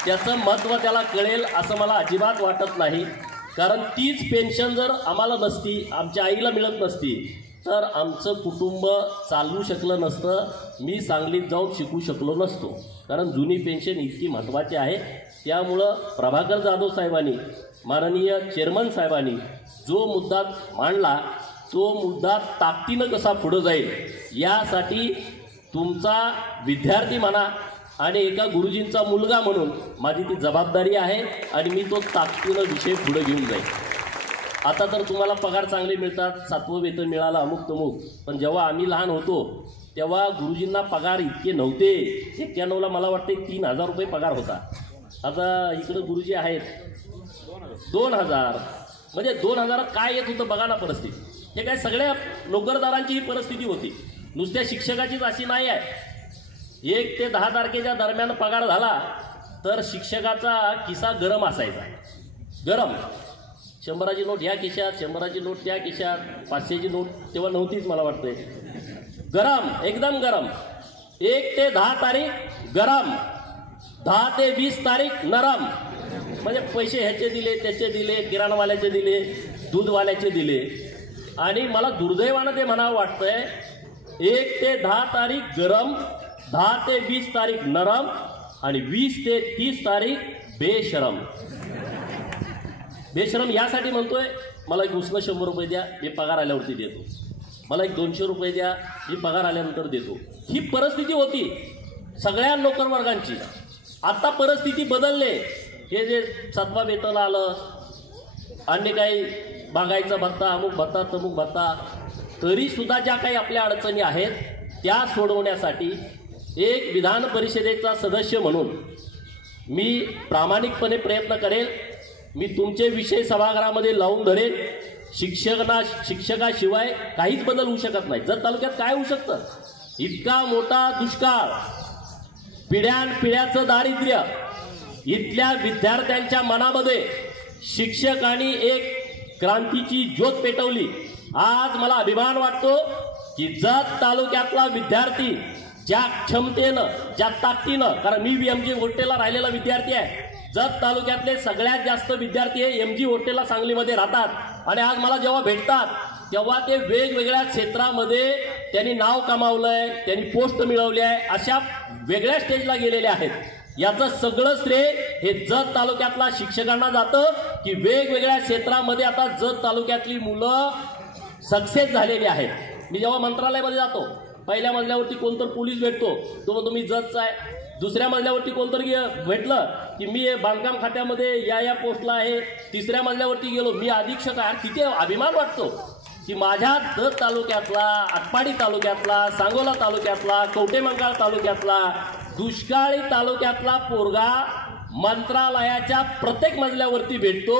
त्याचं महत्त्व त्याला कळेल असं मला अजिबात वाटत नाही. कारण तीच पेन्शन जर आम्हाला नसती, आमच्या आईला मिळत नसती, तर आमचं कुटुंब चालू शकलं नसतं, मी सांगलीत जाऊन शिकू शकलो नसतो. कारण जुनी पेन्शन इतकी महत्त्वाची आहे. त्यामुळं प्रभाकर जाधव साहेबांनी, माननीय चेअरमन साहेबांनी जो मुद्दा मांडला तो मुद्दा ताकदीनं कसा पुढं जाईल यासाठी तुमचा विद्यार्थी म्हणा आणि एका गुरुजींचा मुलगा म्हणून माझी ती जबाबदारी आहे आणि मी तो ताकदीनं विषय पुढे घेऊन जाईल. आता तर तुम्हाला पगार चांगले मिळतात, 7वं वेतन मिळालं अमुक तमुक, पण जेव्हा आम्ही लहान होतो तेव्हा गुरुजींना पगार इतके नव्हते. 91ला मला वाटते 3000 रुपये पगार होता. आता इकडं गुरुजी आहेत 2000, म्हणजे 2000 काय येत होतं बघा ना परिस्थिती. हे काय सगळ्या नोकरदारांची ही परिस्थिती होती, नुसत्या शिक्षकाचीच अशी नाही आहे. 1 ते 10 तारखेच्या दरम्यान पगार झाला तर शिक्षकाचा किस्सा गरम असायचा. गरम 100ची नोट ह्या खिशात, 100ची नोट त्या खिशात, 500ची नोट तेव्हा नव्हतीच मला वाटतंय. गरम, एकदम गरम. 1 ते 10 तारीख गरम, 10 ते 20 तारीख नरम. म्हणजे पैसे ह्याचे दिले, त्याचे दिले, किराणावाल्याचे दिले, दूधवाल्याचे दिले आणि मला दुर्दैवानं ते म्हणावं वाटतंय 1 ते 10 तारीख गरम, 10 ते 20 तारीख नरम आणि 20 ते 30 तारीख बेशरम. बेशरम यासाठी म्हणतोय, मला एक उसनं 100 रुपये द्या, मी पगार आल्यावरती देतो. मला एक 200 रुपये द्या, मी पगार आल्यानंतर देतो. ही परिस्थिती होती सगळ्या नोकरवर्गांची. आता परिस्थिती बदलले. हे जे 7वा वेतन आलं, अन्य काही बागायचा भत्ता, अमुक भत्ता, तमुक भत्ता, तरी सुद्धा ज्या काही आपल्या अडचणी आहेत त्या सोडवण्यासाठी एक विधान परिषदेचा सदस्य म्हणून मी प्रामाणिकपणे प्रयत्न करेल. मी तुमचे विषय सभागृहामध्ये लावून धरेन. शिक्षकाशिवाय काहीच बदल होऊ शकत नाही. जत तालुक्यात काय होऊ शकतं? इतका मोठा दुष्काळ, पिढ्यानपिढ्याचं दारिद्र्य, इथल्या विद्यार्थ्यांच्या मनामध्ये शिक्षकांनी एक क्रांतीची ज्योत पेटवली. आज मला अभिमान वाटतो की जत तालुक्यातला विद्यार्थी ज्या क्षमतेनं, ज्या ताकदीनं, कारण मी MG हॉस्टेलला राहिलेला विद्यार्थी आहे, जत तालुक्यातले सगळ्यात जास्त विद्यार्थी हे MG हॉस्टेलला सांगलीमध्ये राहतात आणि आज मला जेव्हा भेटतात तेव्हा ते वेगवेगळ्या क्षेत्रामध्ये त्यांनी नाव कमावलंय, त्यांनी पोस्ट मिळवली आहे, अशा वेगळ्या स्टेजला गेलेले आहेत. याचं सगळं श्रेय हे जत तालुक्यातल्या शिक्षकांना जातं की वेगवेगळ्या क्षेत्रामध्ये आता जत तालुक्यातली मुलं सक्सेस झालेली आहेत. मी जेव्हा मंत्रालयामध्ये जातो, पहिल्या मजल्यावरती कोणतर पोलीस भेटतो, तो म्हणतो मी जतचा आहे. दुसऱ्या मजल्यावरती कोणतरी भेटलं की मी बांधकाम खात्यामध्ये या पोस्टला आहे. तिसऱ्या मजल्यावरती गेलो, मी अधीक्षक आहे. तिथे अभिमान वाटतो की माझ्या जत तालुक्यातला, आटपाडी तालुक्यातला, सांगोला तालुक्यातला, कवटेमंकाळ तालुक्यातला, दुष्काळी तालुक्यातला पोरगा मंत्रालयाच्या प्रत्येक मजल्यावरती भेटतो.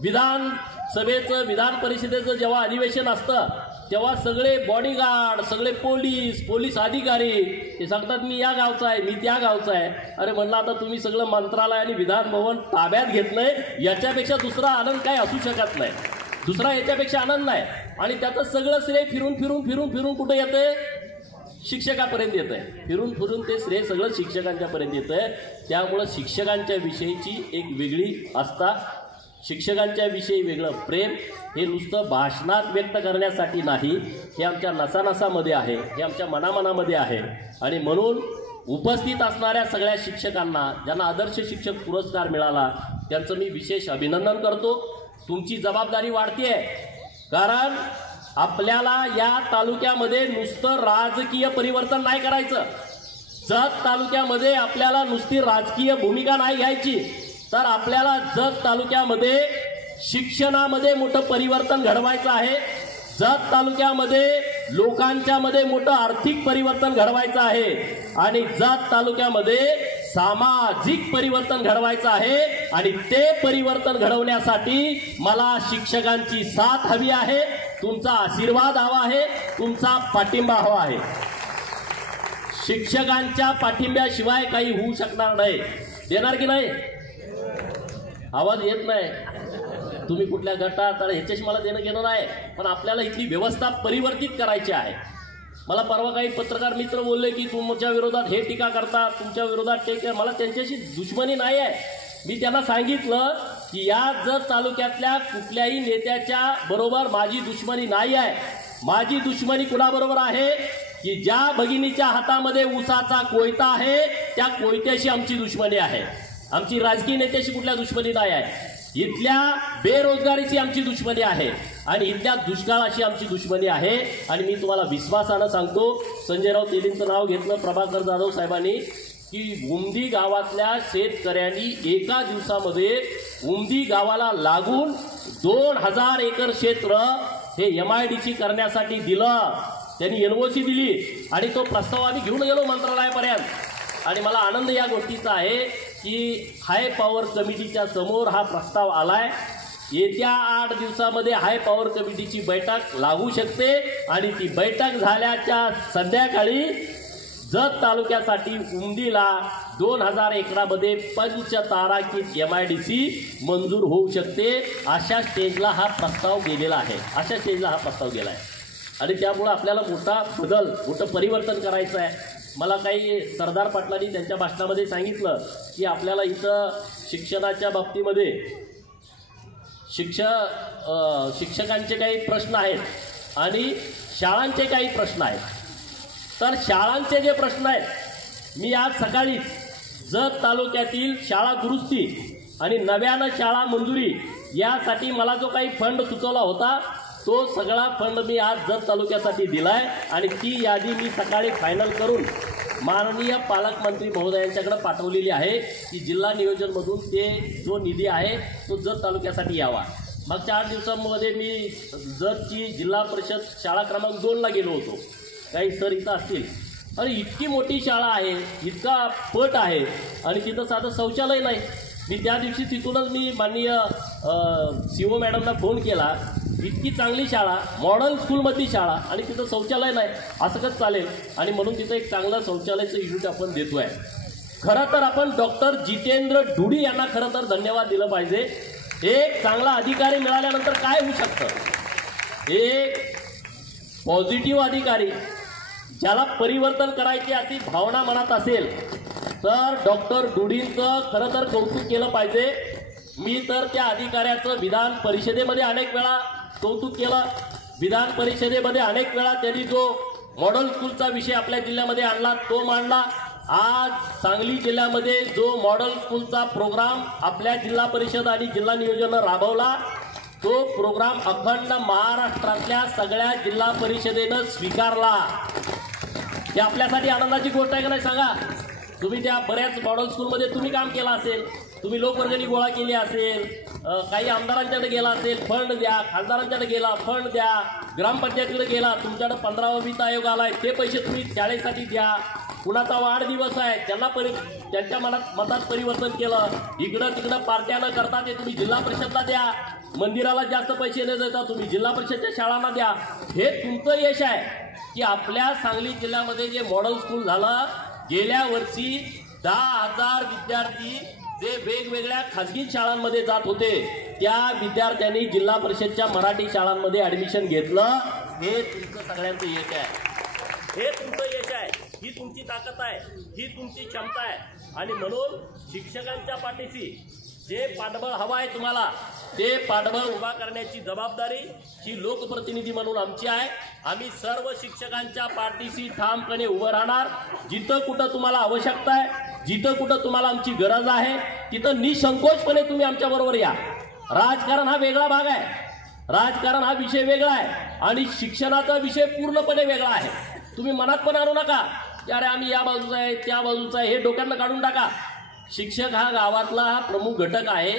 विधानसभेचं, विधान परिषदेचं जेव्हा अधिवेशन असतं तेव्हा सगळे बॉडीगार्ड, सगळे पोलीस अधिकारी ते सांगतात मी या गावचा आहे, मी त्या गावचा आहे. अरे म्हणलं आता तुम्ही सगळं मंत्रालय आणि विधान भवन ताब्यात घेतलंय, याच्यापेक्षा दुसरा आनंद काय असू शकत नाही. दुसरा याच्यापेक्षा आनंद नाही. आणि त्याचं सगळं श्रेय फिरून फिरून फिरून फिरून कुठे येतंय? शिक्षकापर्यंत येत आहे. फिरून फिरून ते श्रेय सगळं शिक्षकांच्यापर्यंत येत आहे. त्यामुळं शिक्षकांच्या विषयीची एक वेगळी आस्था, शिक्षकांच्या विषयी वेगळं प्रेम हे नुसतं भाषणात व्यक्त करण्यासाठी नाही, हे आमच्या नसानसामध्ये आहे, हे आमच्या मनामनामध्ये आहे. आणि म्हणून उपस्थित असणाऱ्या सगळ्या शिक्षकांना, ज्यांना आदर्श शिक्षक पुरस्कार मिळाला, त्यांचं मी विशेष अभिनंदन करतो. तुमची जबाबदारी वाढते आहे, कारण आपल्याला या तालुक्यामध्ये नुसतं राजकीय परिवर्तन नाही करायचं. जत तालुक्यामध्ये आपल्याला नुसती राजकीय भूमिका नाही घ्यायची, तर आपल्याला जत तालुक्यामध्ये शिक्षणामध्ये मोठं परिवर्तन घडवायचं आहे. जत तालुक्यामध्ये लोकांच्या मध्ये मोठं आर्थिक परिवर्तन घडवायचं आहे आणि जत तालुक्यामध्ये सामाजिक परिवर्तन घडवायचं आहे. आणि ते परिवर्तन घडवण्यासाठी मला शिक्षकांची साथ हवी आहे, तुमचा आशीर्वाद हवा आहे, तुमचा पाठिंबा हवा आहे. शिक्षकांच्या पाठिंब्याशिवाय काही होऊ शकणार नाही. देणार की नाही? आवाज येत नाही. तुम्ही कुठल्या गटात, तर ह्याच्याशी मला देणं घेणं नाही, पण आपल्याला इथली व्यवस्था परिवर्तित करायची आहे. मला परवा काही पत्रकार मित्र बोलले की तुमच्या विरोधात हे टीका करतात, तुमच्या विरोधात टीका. मला त्यांच्याशी दुश्मनी नाही आहे. मी त्यांना सांगितलं की या जत तालुक्यातल्या कुठल्याही नेत्याच्या बरोबर माझी दुश्मनी नाही आहे. माझी दुश्मनी कुणाबरोबर आहे की ज्या भगिनीच्या हातामध्ये ऊसाचा कोयता आहे त्या कोयत्याशी आमची दुश्मनी आहे. आमची राजकीय नेत्याशी कुठल्या दुश्मनी नाही आहे. इथल्या बेरोजगारीची आमची दुश्मनी आहे आणि इथल्या दुष्काळाची आमची दुश्मनी आहे. आणि मी तुम्हाला विश्वासानं सांगतो, संजयराव तेलींचं नाव घेतलं प्रभाकर जाधव साहेबांनी, की उमदी गावातल्या शेतकऱ्यांनी एका दिवसामध्ये उमदी गावाला लागून 2000 एकर क्षेत्र हे MIDC करण्यासाठी दिलं. त्यांनी NOC दिली आणि तो प्रस्ताव आम्ही घेऊन गेलो मंत्रालयापर्यंत. आणि मला आनंद या गोष्टीचा आहे की हाय पॉवर कमिटीच्या समोर हा प्रस्ताव आलाय. येत्या 8 दिवसामध्ये हाय पॉवर कमिटीची बैठक लागू शकते आणि ती बैठक झाल्याच्या संध्याकाळी जत तालुक्यासाठी उमदीला 2000 एकरामध्ये पंचतारांकित MIDC मंजूर होऊ शकते. अशा स्टेजला हा प्रस्ताव गेलेला आहे. अशा स्टेजला हा प्रस्ताव गेला आहे. आणि त्यामुळं आपल्याला मोठा बदल, मोठं परिवर्तन करायचं आहे. मला काही सरदार पाटलांनी त्यांच्या भाषणामध्ये सांगितलं की आपल्याला इथं शिक्षणाच्या बाबतीमध्ये शिक्षकांचे काही प्रश्न आहेत आणि शाळांचे काही प्रश्न आहेत. तर शाळांचे जे प्रश्न आहेत, मी आज सकाळीच जत तालुक्यातील शाळा दुरुस्ती आणि नव्यानं शाळा मंजुरी यासाठी मला जो काही फंड सुचवला होता तो सगळा फंड मी आज जत तालुक्यासाठी दिलाय आणि ती यादी मी सकाळी फायनल करून माननीय पालकमंत्री महोदयांच्याकडे पाठवलेली आहे की जिल्हा नियोजनमधून ते जो निधी आहे तो जत तालुक्यासाठी यावा. मागच्या 8 दिवसांमध्ये मी जतची जिल्हा परिषद शाळा क्रमांक 2ला गेलो होतो. काही सर इथं असतील. आणि इतकी मोठी शाळा आहे, इतका पट आहे आणि तिथं साधं शौचालय नाही. मी त्या दिवशी तिथूनच मी माननीय CO मॅडमना फोन केला, इतकी चांगली शाळा, मॉडर्न स्कूलमधली शाळा आणि तिथं शौचालय नाही, असं कसं चालेल. आणि म्हणून तिथं एक चांगलं शौचालयाचं युनिट आपण देतो आहे. खरं तर आपण डॉक्टर जितेंद्र ढुडी यांना खरं तर धन्यवाद दिलं पाहिजे. एक चांगला अधिकारी मिळाल्यानंतर काय होऊ शकतं, एक पॉझिटिव्ह अधिकारी ज्याला परिवर्तन करायची अशी भावना मनात असेल तर डॉक्टर ढुडींचं खरं तर कौतुक केलं पाहिजे. मी तर त्या अधिकाऱ्याचं विधान परिषदेमध्ये अनेक वेळा कौतुक केलं. विधान परिषदेमध्ये अनेक वेळा त्यांनी जो मॉडेल स्कूलचा विषय आपल्या जिल्ह्यामध्ये आणला तो मांडला. आज सांगली जिल्ह्यामध्ये जो मॉडेल स्कूलचा प्रोग्राम आपल्या जिल्हा परिषद आणि जिल्हा नियोजन राबवला तो प्रोग्राम अखंड महाराष्ट्रातल्या सगळ्या जिल्हा परिषदेनं स्वीकारला. ही आपल्यासाठी आनंदाची गोष्ट आहे का नाही सांगा. तुम्ही त्या बऱ्याच मॉडेल स्कूलमध्ये तुम्ही काम केलं असेल, तुम्ही लोकवर्गणी गोळा केली असेल, काही आमदारांच्याकडे गेला असेल फंड द्या, खासदारांच्याकडे गेला फंड द्या, ग्रामपंचायतीकडे गेला तुमच्याकडे 15वा वित्त आयोग आलाय ते पैसे तुम्ही शाळेसाठी द्या. कुणाचा वाढदिवस आहे त्यांच्या मतात परिवर्तन केलं. इकडं तिकडं पार्ट्या न करता ते तुम्ही जिल्हा परिषदला द्या. मंदिराला जास्त पैसे न देता तुम्ही जिल्हा परिषदच्या शाळांना द्या. हे तुमचं यश आहे की आपल्या सांगली जिल्ह्यामध्ये जे मॉडेल स्कूल झालं, गेल्या वर्षी 10,000 विद्यार्थी जे वेगवेगळ्या खाजगी शाळांमध्ये जात होते त्या विद्यार्थ्यांनी जिल्हा परिषदच्या मराठी शाळांमध्ये ऍडमिशन घेतलं. हे तुमचं सगळ्यांचं यश आहे. हे तुमचं यश आहे, ही तुमची ताकद आहे, ही तुमची क्षमता आहे. आणि म्हणून शिक्षकांच्या पाठीशी जे पाठबळ हवं आहे तुम्हाला ते पाठबळ उभा करण्याची जबाबदारी ही लोकप्रतिनिधी म्हणून आमची आहे. आम्ही सर्व शिक्षकांच्या पाठीशी ठामपणे उभं राहणार. जिथं कुठं तुम्हाला आवश्यकता आहे, जिथं कुठं तुम्हाला आमची गरज आहे तिथं निसंकोचपणे तुम्ही आमच्याबरोबर या. राजकारण हा वेगळा भाग आहे, राजकारण हा विषय वेगळा आहे आणि शिक्षणाचा विषय पूर्णपणे वेगळा आहे. तुम्ही मनात पण आणू नका की अरे आम्ही या बाजूचा आहे त्या बाजूचा आहे, हे डोक्यातनं काढून टाका. शिक्षक हा गावातला हा प्रमुख घटक आहे.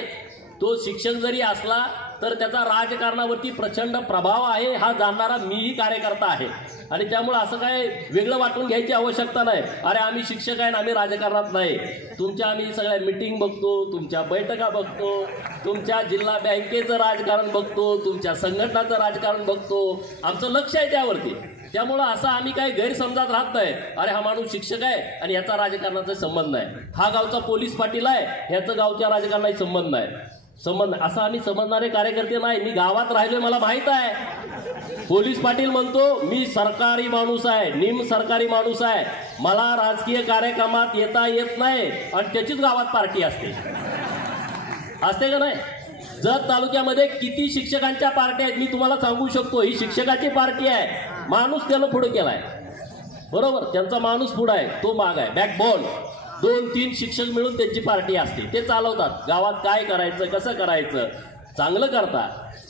तो शिक्षक जरी असला तर त्याचा राजकारणावरती प्रचंड प्रभाव आहे हा जाणणारा मीही कार्यकर्ता आहे. आणि त्यामुळे असं काय वेगळं वाटून घ्यायची आवश्यकता नाही. अरे आम्ही शिक्षक आहे आणि आम्ही राजकारणात नाही. तुमच्या आम्ही सगळ्या मिटिंग बघतो, तुमच्या बैठका बघतो, तुमच्या जिल्हा बँकेचं राजकारण बघतो, तुमच्या संघटनाचं राजकारण बघतो. आमचं लक्ष आहे त्यावरती. त्यामुळं असं आम्ही काही गैरसमजात राहत नाही. अरे हा माणूस शिक्षक आहे आणि याचा राजकारणाचा संबंध नाही, हा गावचा पोलीस पाटील आहे ह्याचं गावच्या राजकारणाशी संबंध नाही. असं आम्ही समजणारे कार्यकर्ते नाही. मी गावात राहिलोय, मला माहित आहे. पोलीस पाटील म्हणतो मी सरकारी माणूस आहे, निम सरकारी माणूस आहे, मला राजकीय कार्यक्रमात येता येत नाही आणि त्याचीच गावात पार्टी असते का नाही. जत तालुक्यामध्ये किती शिक्षकांच्या पार्ट्या आहेत मी तुम्हाला सांगू शकतो. ही शिक्षकाची पार्टी आहे. माणूस त्याला पुढे केलाय, बरोबर, त्यांचा माणूस पुढे आहे, तो माग आहे, बॅकबोन. 2-3 शिक्षक मिळून त्यांची पार्टी असते, ते चालवतात. गावात काय करायचं, कसं करायचं, चांगलं करता.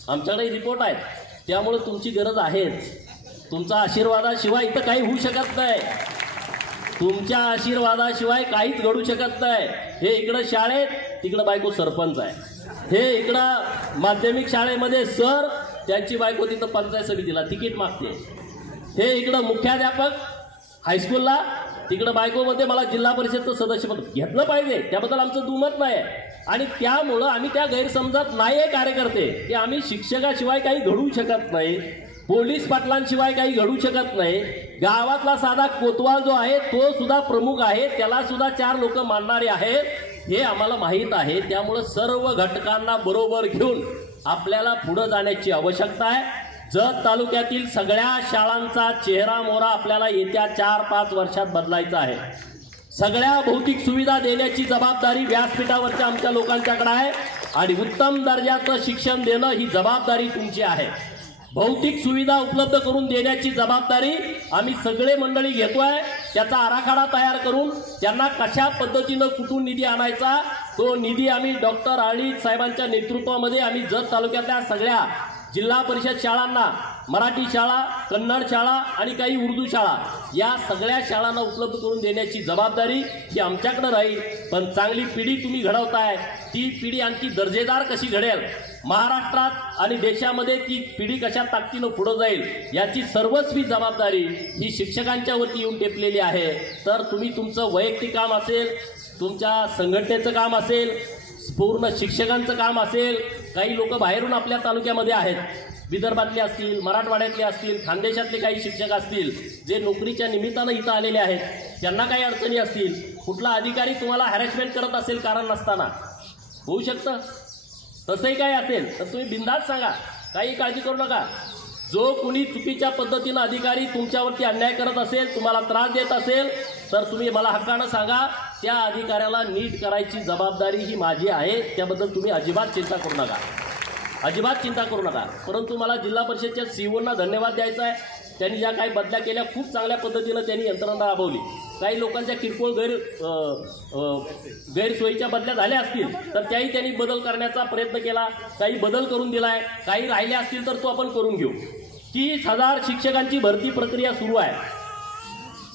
आमच्याकडे रिपोर्ट आहेत. त्यामुळे तुमची गरज आहेच. तुमच्या आशीर्वादाशिवाय इथं काही होऊ शकत नाही. तुमच्या आशीर्वादाशिवाय काहीच घडू शकत नाही. हे इकडं शाळेत, तिकडं बायको सरपंच आहे. हे इकडं माध्यमिक शाळेमध्ये सर, त्यांची बायको तिथं पंचायत समितीला तिकीट मागते. हे इकडं मुख्याध्यापक हायस्कूलला, तिकडं बायकोमध्ये मला जिल्हा परिषदचं सदस्यपद घेतलं पाहिजे, त्याबद्दल आमचं दुमत नाही. आणि त्यामुळं आम्ही त्या गैरसमजात नाही आहे कार्यकर्ते की आम्ही शिक्षकाशिवाय काही घडू शकत नाही, पोलीस पाटलांशिवाय काही घडू शकत नाही. गावातला साधा कोतवाल जो आहे तो सुद्धा प्रमुख आहे, त्याला सुद्धा 4 लोक मानणारे आहेत, हे आम्हाला माहीत आहे. त्यामुळं सर्व घटकांना बरोबर घेऊन आपल्याला पुढे जाण्याची आवश्यकता आहे. जत तालुक्यातील सगळ्या शाळांचा चेहरा मोहरा आपल्याला येत्या 4-5 वर्षात बदलायचा आहे. सगळ्या भौतिक सुविधा देण्याची जबाबदारी व्यासपीठावरच्या आमच्या लोकांच्याकडे आहे. आणि उत्तम दर्जाचं शिक्षण देणं ही जबाबदारी तुमची आहे. भौतिक सुविधा उपलब्ध करून देण्याची जबाबदारी आम्ही सगळे मंडळी घेतोय. त्याचा आराखडा तयार करून त्यांना कशा पद्धतीनं कुठून निधी आणायचा तो निधी आम्ही डॉक्टर आळी साहेबांच्या नेतृत्वामध्ये आम्ही जत तालुक्यातल्या सगळ्या जिल्हा परिषद शाळांना, मराठी शाळा, कन्नड शाळा आणि काही उर्दू शाळा या सगळ्या शाळांना उपलब्ध करून देण्याची जबाबदारी ही आमच्याकडे राहील. पण चांगली पिढी तुम्ही घडवताय, ती पिढी आणखी दर्जेदार कशी घडेल, महाराष्ट्रात आणि देशामध्ये ती पिढी कशा ताकदीनं पुढे जाईल याची सर्वस्वी जबाबदारी ही शिक्षकांच्या वरती येऊन टेपलेली आहे. तर तुम्ही तुमचं वैयक्तिक काम असेल, तुमच्या संघटनेचं काम असेल, पूर्ण शिक्षकांचं काम असेल, काही लोक बाहेरून आपल्या तालुक्यामध्ये आहेत, विदर्भातले असतील, मराठवाड्यातले असतील, खानदेशातले काही शिक्षक असतील जे नोकरीच्या निमित्तानं इथं आलेले आहेत, त्यांना काही अडचणी असतील, कुठला अधिकारी तुम्हाला हॅरेसमेंट करत असेल कारण नसताना, होऊ शकतं तसंही काही असेल तर तुम्ही बिनधास्त सांगा, काही काळजी करू नका. जो कुणी चुकीच्या पद्धतीनं अधिकारी तुमच्यावरती अन्याय करत असेल, तुम्हाला त्रास देत असेल तर तुम्ही मला हक्कानं सांगा. त्या अधिकाऱ्याला नीट करायची जबाबदारी ही माझी आहे. त्याबद्दल तुम्ही अजिबात चिंता करू नका, अजिबात चिंता करू नका. परंतु मला जिल्हा परिषदच्या सीओना धन्यवाद द्यायचा आहे. त्यांनी ज्या काही बदल्या केल्या खूप चांगल्या पद्धतीनं त्यांनी यंत्रणा राबवली. काही लोकांच्या किरकोळ गैरसोयीच्या बदल्या झाल्या असतील तर त्याही त्यांनी बदल करण्याचा प्रयत्न केला, काही बदल करून दिलाय, काही राहिले असतील तर तो आपण करून घेऊ. 30,000 शिक्षकांची भरती प्रक्रिया सुरू आहे.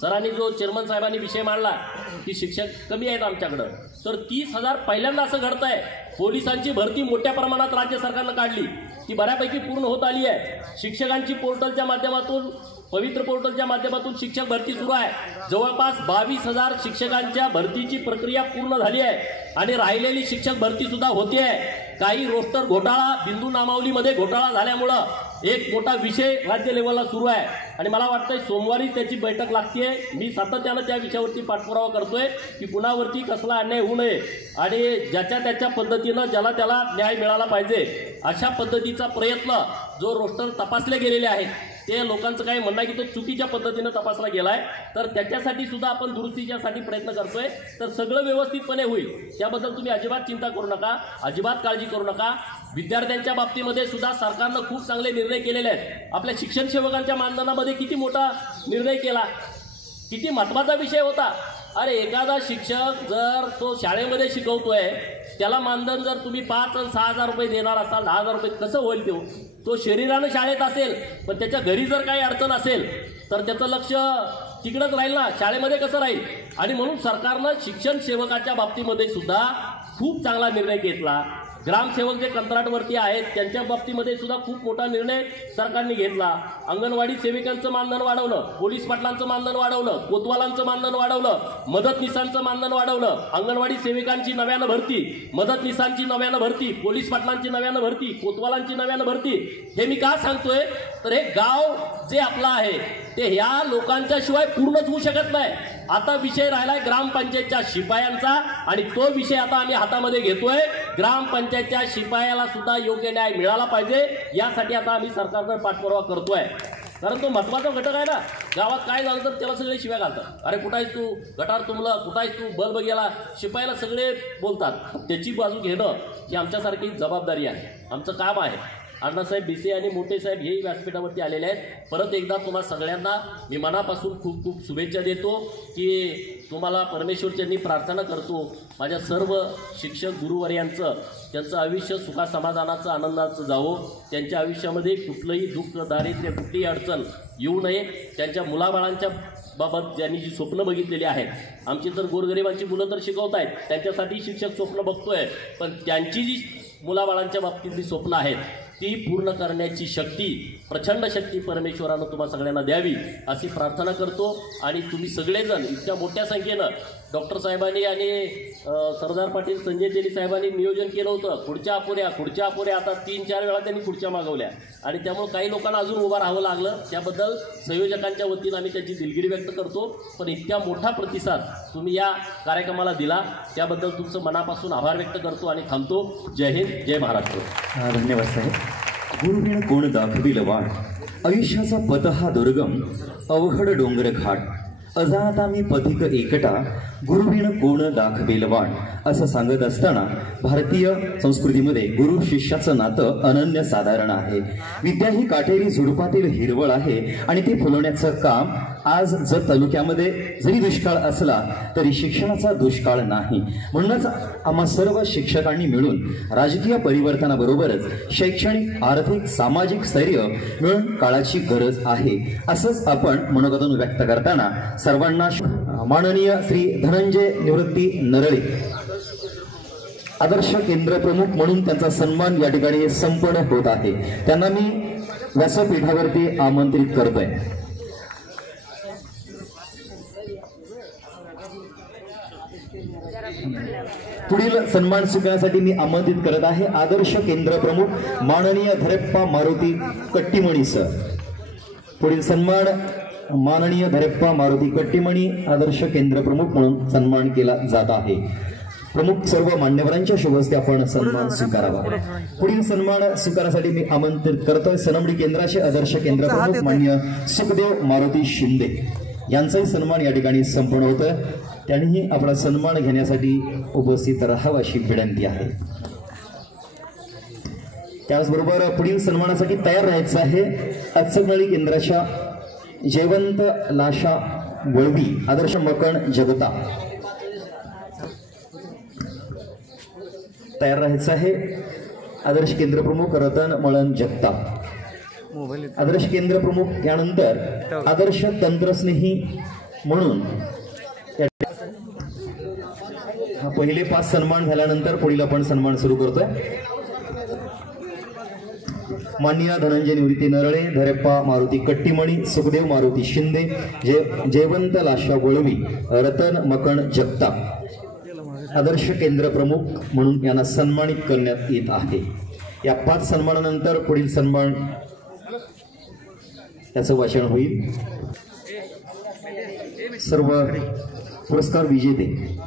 सरांनी जो चेअरमन साहेबांनी विषय मांडला की शिक्षक कमी आहेत आमच्याकडं, तर 30,000 पहिल्यांदा असं घडत आहे. पोलिसांची भरती मोठ्या प्रमाणात राज्य सरकारनं काढली, ती बऱ्यापैकी पूर्ण होत आली आहे. शिक्षकांची पोर्टलच्या माध्यमातून, पवित्र पोर्टलच्या माध्यमातून शिक्षक भरती सुरू आहे. जवळपास 22,000 शिक्षकांच्या भरतीची प्रक्रिया पूर्ण झाली आहे आणि राहिलेली शिक्षक भरती सुद्धा होती आहे. काही रोस्टर घोटाळा, बिंदू नामावलीमध्ये घोटाळा झाल्यामुळं एक मोठा विषय राज्य लेवलला सुरू आहे आणि मला वाटतंय सोमवारी त्याची बैठक लागतेय. मी सातत्यानं त्या विषयावरती पाठपुरावा करतोय की कुणावरती कसला अन्याय होऊ नये आणि ज्याच्या त्याच्या पद्धतीनं ज्याला त्याला न्याय मिळाला पाहिजे अशा पद्धतीचा प्रयत्न जो रोस्टर तपासले गेलेले आहेत, ते लोकांचं काही म्हणणं की तो चुकीच्या पद्धतीनं तपासला गेलाय, तर त्याच्यासाठी सुद्धा आपण दुरुस्तीच्यासाठी प्रयत्न करतोय. तर सगळं व्यवस्थितपणे होईल, त्याबद्दल तुम्ही अजिबात चिंता करू नका, अजिबात काळजी करू नका. विद्यार्थ्यांच्या बाबतीमध्ये सुद्धा सरकारनं खूप चांगले निर्णय केलेले आहेत. आपल्या शिक्षण सेवकांच्या मानधनामध्ये किती मोठा निर्णय केला, किती महत्वाचा विषय होता. अरे एखादा शिक्षक जर तो शाळेमध्ये शिकवतोय, त्याला मानधन जर तुम्ही 5 आणि 6,000 रुपये देणार असाल, 10,000 रुपये कसं होईल? तो शरीरानं शाळेत असेल पण त्याच्या घरी जर काही अडचण असेल तर त्याचं लक्ष तिकडंच राहील ना, शाळेमध्ये कसं राहील? आणि म्हणून सरकारनं शिक्षण सेवकाच्या बाबतीमध्ये सुद्धा खूप चांगला निर्णय घेतला. ग्रामसेवक जे कंत्राटवरती आहेत त्यांच्या बाबतीमध्ये सुद्धा खूप मोठा निर्णय सरकारने घेतला. अंगणवाडी सेविकांचं मानधन वाढवलं, पोलीस पाटलांचं मानधन वाढवलं, कोतवालांचं मानधन वाढवलं, मदतनीसांचं मानधन वाढवलं, अंगणवाडी सेविकांची नव्यानं भरती, मदतनीसांची नव्यानं भरती, पोलीस पाटलांची नव्यानं भरती, कोतवालांची नव्यानं भरती. हे मी का सांगतोय तर हे गाव जे आपलं आहे ते ह्या लोकांच्या शिवाय पूर्णच होऊ शकत नाही. आता विषय राहिलाय ग्रामपंचायतच्या शिपायांचा आणि तो विषय आता आम्ही हातामध्ये घेतोय. ग्रामपंचायतच्या शिपायाला सुद्धा योग्य न्याय मिळाला पाहिजे यासाठी आता आम्ही सरकारकडे पाठपुरावा करतोय. कारण तो महत्वाचा घटक आहे ना. गावात काय झालं तर त्याला सगळे शिव्या घालतात, अरे कुठं आहेस तू, गटार तुंबलं, कुठं आहेस तू, बल्ब गेला, शिपायाला सगळे बोलतात. त्याची बाजू घेणं ही आमच्यासारखी जबाबदारी आहे, आमचं काम आहे. अण्णासाहेब भिसे आणि मोठे साहेब हेही व्यासपीठावरती आलेले आहेत. परत एकदा तुम्हा सगळ्यांना मी मनापासून खूप खूप शुभेच्छा देतो की तुम्हाला परमेश्वरच्यांनी प्रार्थना करतो माझ्या सर्व शिक्षक गुरुवर्यांचं त्यांचं आयुष्य सुखा समाधानाचं आनंदाचं जावं. त्यांच्या आयुष्यामध्ये कुठलंही दुःख, दारिद्र्य, कुठलीही अडचण येऊ नये. त्यांच्या मुलाबाळांच्या बाबत ज्यांनी जी स्वप्न बघितलेली आहेत, आमची तर गोरगरिबांची मुलं तर शिकवत आहेत, त्यांच्यासाठी शिक्षक स्वप्न बघतोय, पण त्यांची जी मुलाबाळांच्या बाबतीतली स्वप्न आहेत ती पूर्ण करण्याची शक्ती, प्रचंड शक्ती परमेश्वरानं तुम्हा सगळ्यांना द्यावी अशी प्रार्थना करतो. आणि तुम्ही सगळेजण इतक्या मोठ्या संख्येनं डॉक्टर साहेबांनी आणि सरदार पाटील संजय तेली साहेबांनी नियोजन केलं होतं. खुर्च्या अपुऱ्या आता 3-4 वेळा त्यांनी खुर्च्या मागवल्या आणि त्यामुळे काही लोकांना अजून उभं राहावं लागलं. त्याबद्दल संयोजकांच्या वतीनं आम्ही त्याची दिलगिरी व्यक्त करतो. पण इतक्या मोठा प्रतिसाद तुम्ही या कार्यक्रमाला दिला त्याबद्दल तुमचं मनापासून आभार व्यक्त करतो आणि थांबतो. जय हिंद, जय महाराष्ट्र. धन्यवाद साहेब. गुरुवेळ कोण दाखविल वाट, आयुष्याचा पथ हा दुर्गम, अवघड डोंगर घाट, अजाणता मी पथिक एकटा, गुरुविण कोण दाखवेलवाण असं सांगत असताना भारतीय संस्कृतीमध्ये गुरु शिष्याचं नातं अनन्य साधारण आहे. विद्या ही काटेरी झुडपातील हिरवळ आहे आणि ती फुलवण्याचं काम आज जत तालुक्यामध्ये जरी दुष्काळ असला तरी शिक्षणाचा दुष्काळ नाही. म्हणूनच आम्हा सर्व शिक्षकांनी मिळून राजकीय परिवर्तनाबरोबरच शैक्षणिक, आर्थिक, सामाजिक स्थैर्य मिळून काळाची गरज आहे असंच आपण मनोगतून व्यक्त करताना सर्वांना माननीय श्री धनंजय निवृत्ती नरळे आदर्श केंद्र प्रमुख म्हणून त्यांचा सन्मान या ठिकाणी संपन्न होत आहे. त्यांना मी व्यासपीठावरती आमंत्रित करतोय. पुढील सन्मान स्वीकारण्यासाठी मी आमंत्रित करत आहे आदर्श केंद्र प्रमुख माननीय धरेप्पा मारुती कट्टीमणी सर. पुढील सन्मान माननीय धरेप्पा मारुती कट्टीमणी आदर्श केंद्र प्रमुख म्हणून सन्मान केला जात आहे. प्रमुख सर्व मान्यवरांच्या शुभ हस्ते आपण सन्मान स्वीकारावा. पुढील सन्मान स्वीकारासाठी मी आमंत्रित करतोय सनमडी केंद्राचे आदर्श केंद्र प्रमुख मान्य सुखदेव मारुती शिंदे यांचाही सन्मान या ठिकाणी संपन्न होतोय. त्यांनीही आपला सन्मान घेण्यासाठी उपस्थित राहावं अशी विनंती आहे. त्याचबरोबर पुढील सन्मानासाठी तयार राहायचं आहे अचकनळी केंद्राच्या जयवंत लाशा वळवी आदर्श मकण जगता तयार राहायचं आहे. आदर्श केंद्र प्रमुख रतन मळन जगताप आदर्श केंद्र प्रमुख. यानंतर आदर्श तंत्रस्नेही म्हणून पहिले 5 सन्मान झाल्यानंतर पुढील आपण सन्मान सुरू करतोय. माननीय धनंजय निवृत्ती नरळे, धरेप्पा मारुती कट्टीमणी, सुखदेव मारुती शिंदे, जयवंत लाशा वळवी, रतन मकण जगताप आदर्श केंद्र प्रमुख म्हणून यांना सन्मानित करण्यात येत आहे. या 5 सन्मानानंतर पुढील सन्मान याचं वाचन होईल. सर्व पुरस्कार विजेते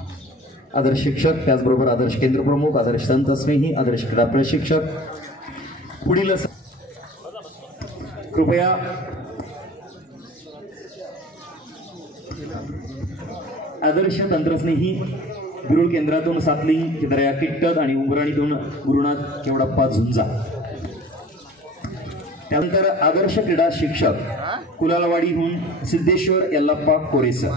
आदर्श शिक्षक, त्याचबरोबर आदर्श केंद्र प्रमुख, आदर्श संत स्नेही, आदर्श क्रीडा प्रशिक्षक. पुढील कृपया आदर्श तंत्रस्नेही बिरुळ केंद्रातून सातलिंग चित्रया किट्टद आणि उमराणीतून गुरुनाथ केवडप्पा झुंजा. त्यानंतर आदर्श क्रीडा शिक्षक कुलालवाडीहून सिद्धेश्वर यल्लप्पा कोरेसर,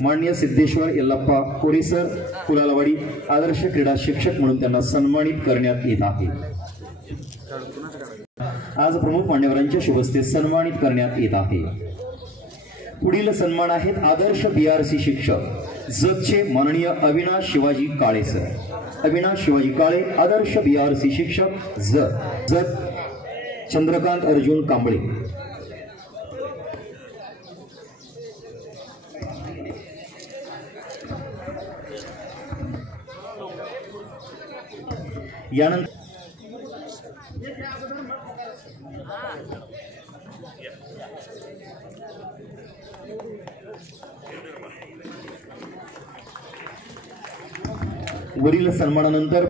माननीय सिद्धेश्वर यल्लप्पा कोरेसर कुलालवाडी आदर्श क्रीडा शिक्षक म्हणून त्यांना सन्मानित करण्यात येत आहे. आज प्रमुख मान्यवरांच्या शुभ हस्ते सन्मानित करण्यात येत आहे. पुढील सन्मान आहेत आदर्श BRC शिक्षक जतचे माननीय अविनाश शिवाजी काळे सर. अविनाश शिवाजी काळे आदर्श BRC शिक्षक जत. चंद्रकांत अर्जुन कांबळे यानंतर वरील सन्मानानंतर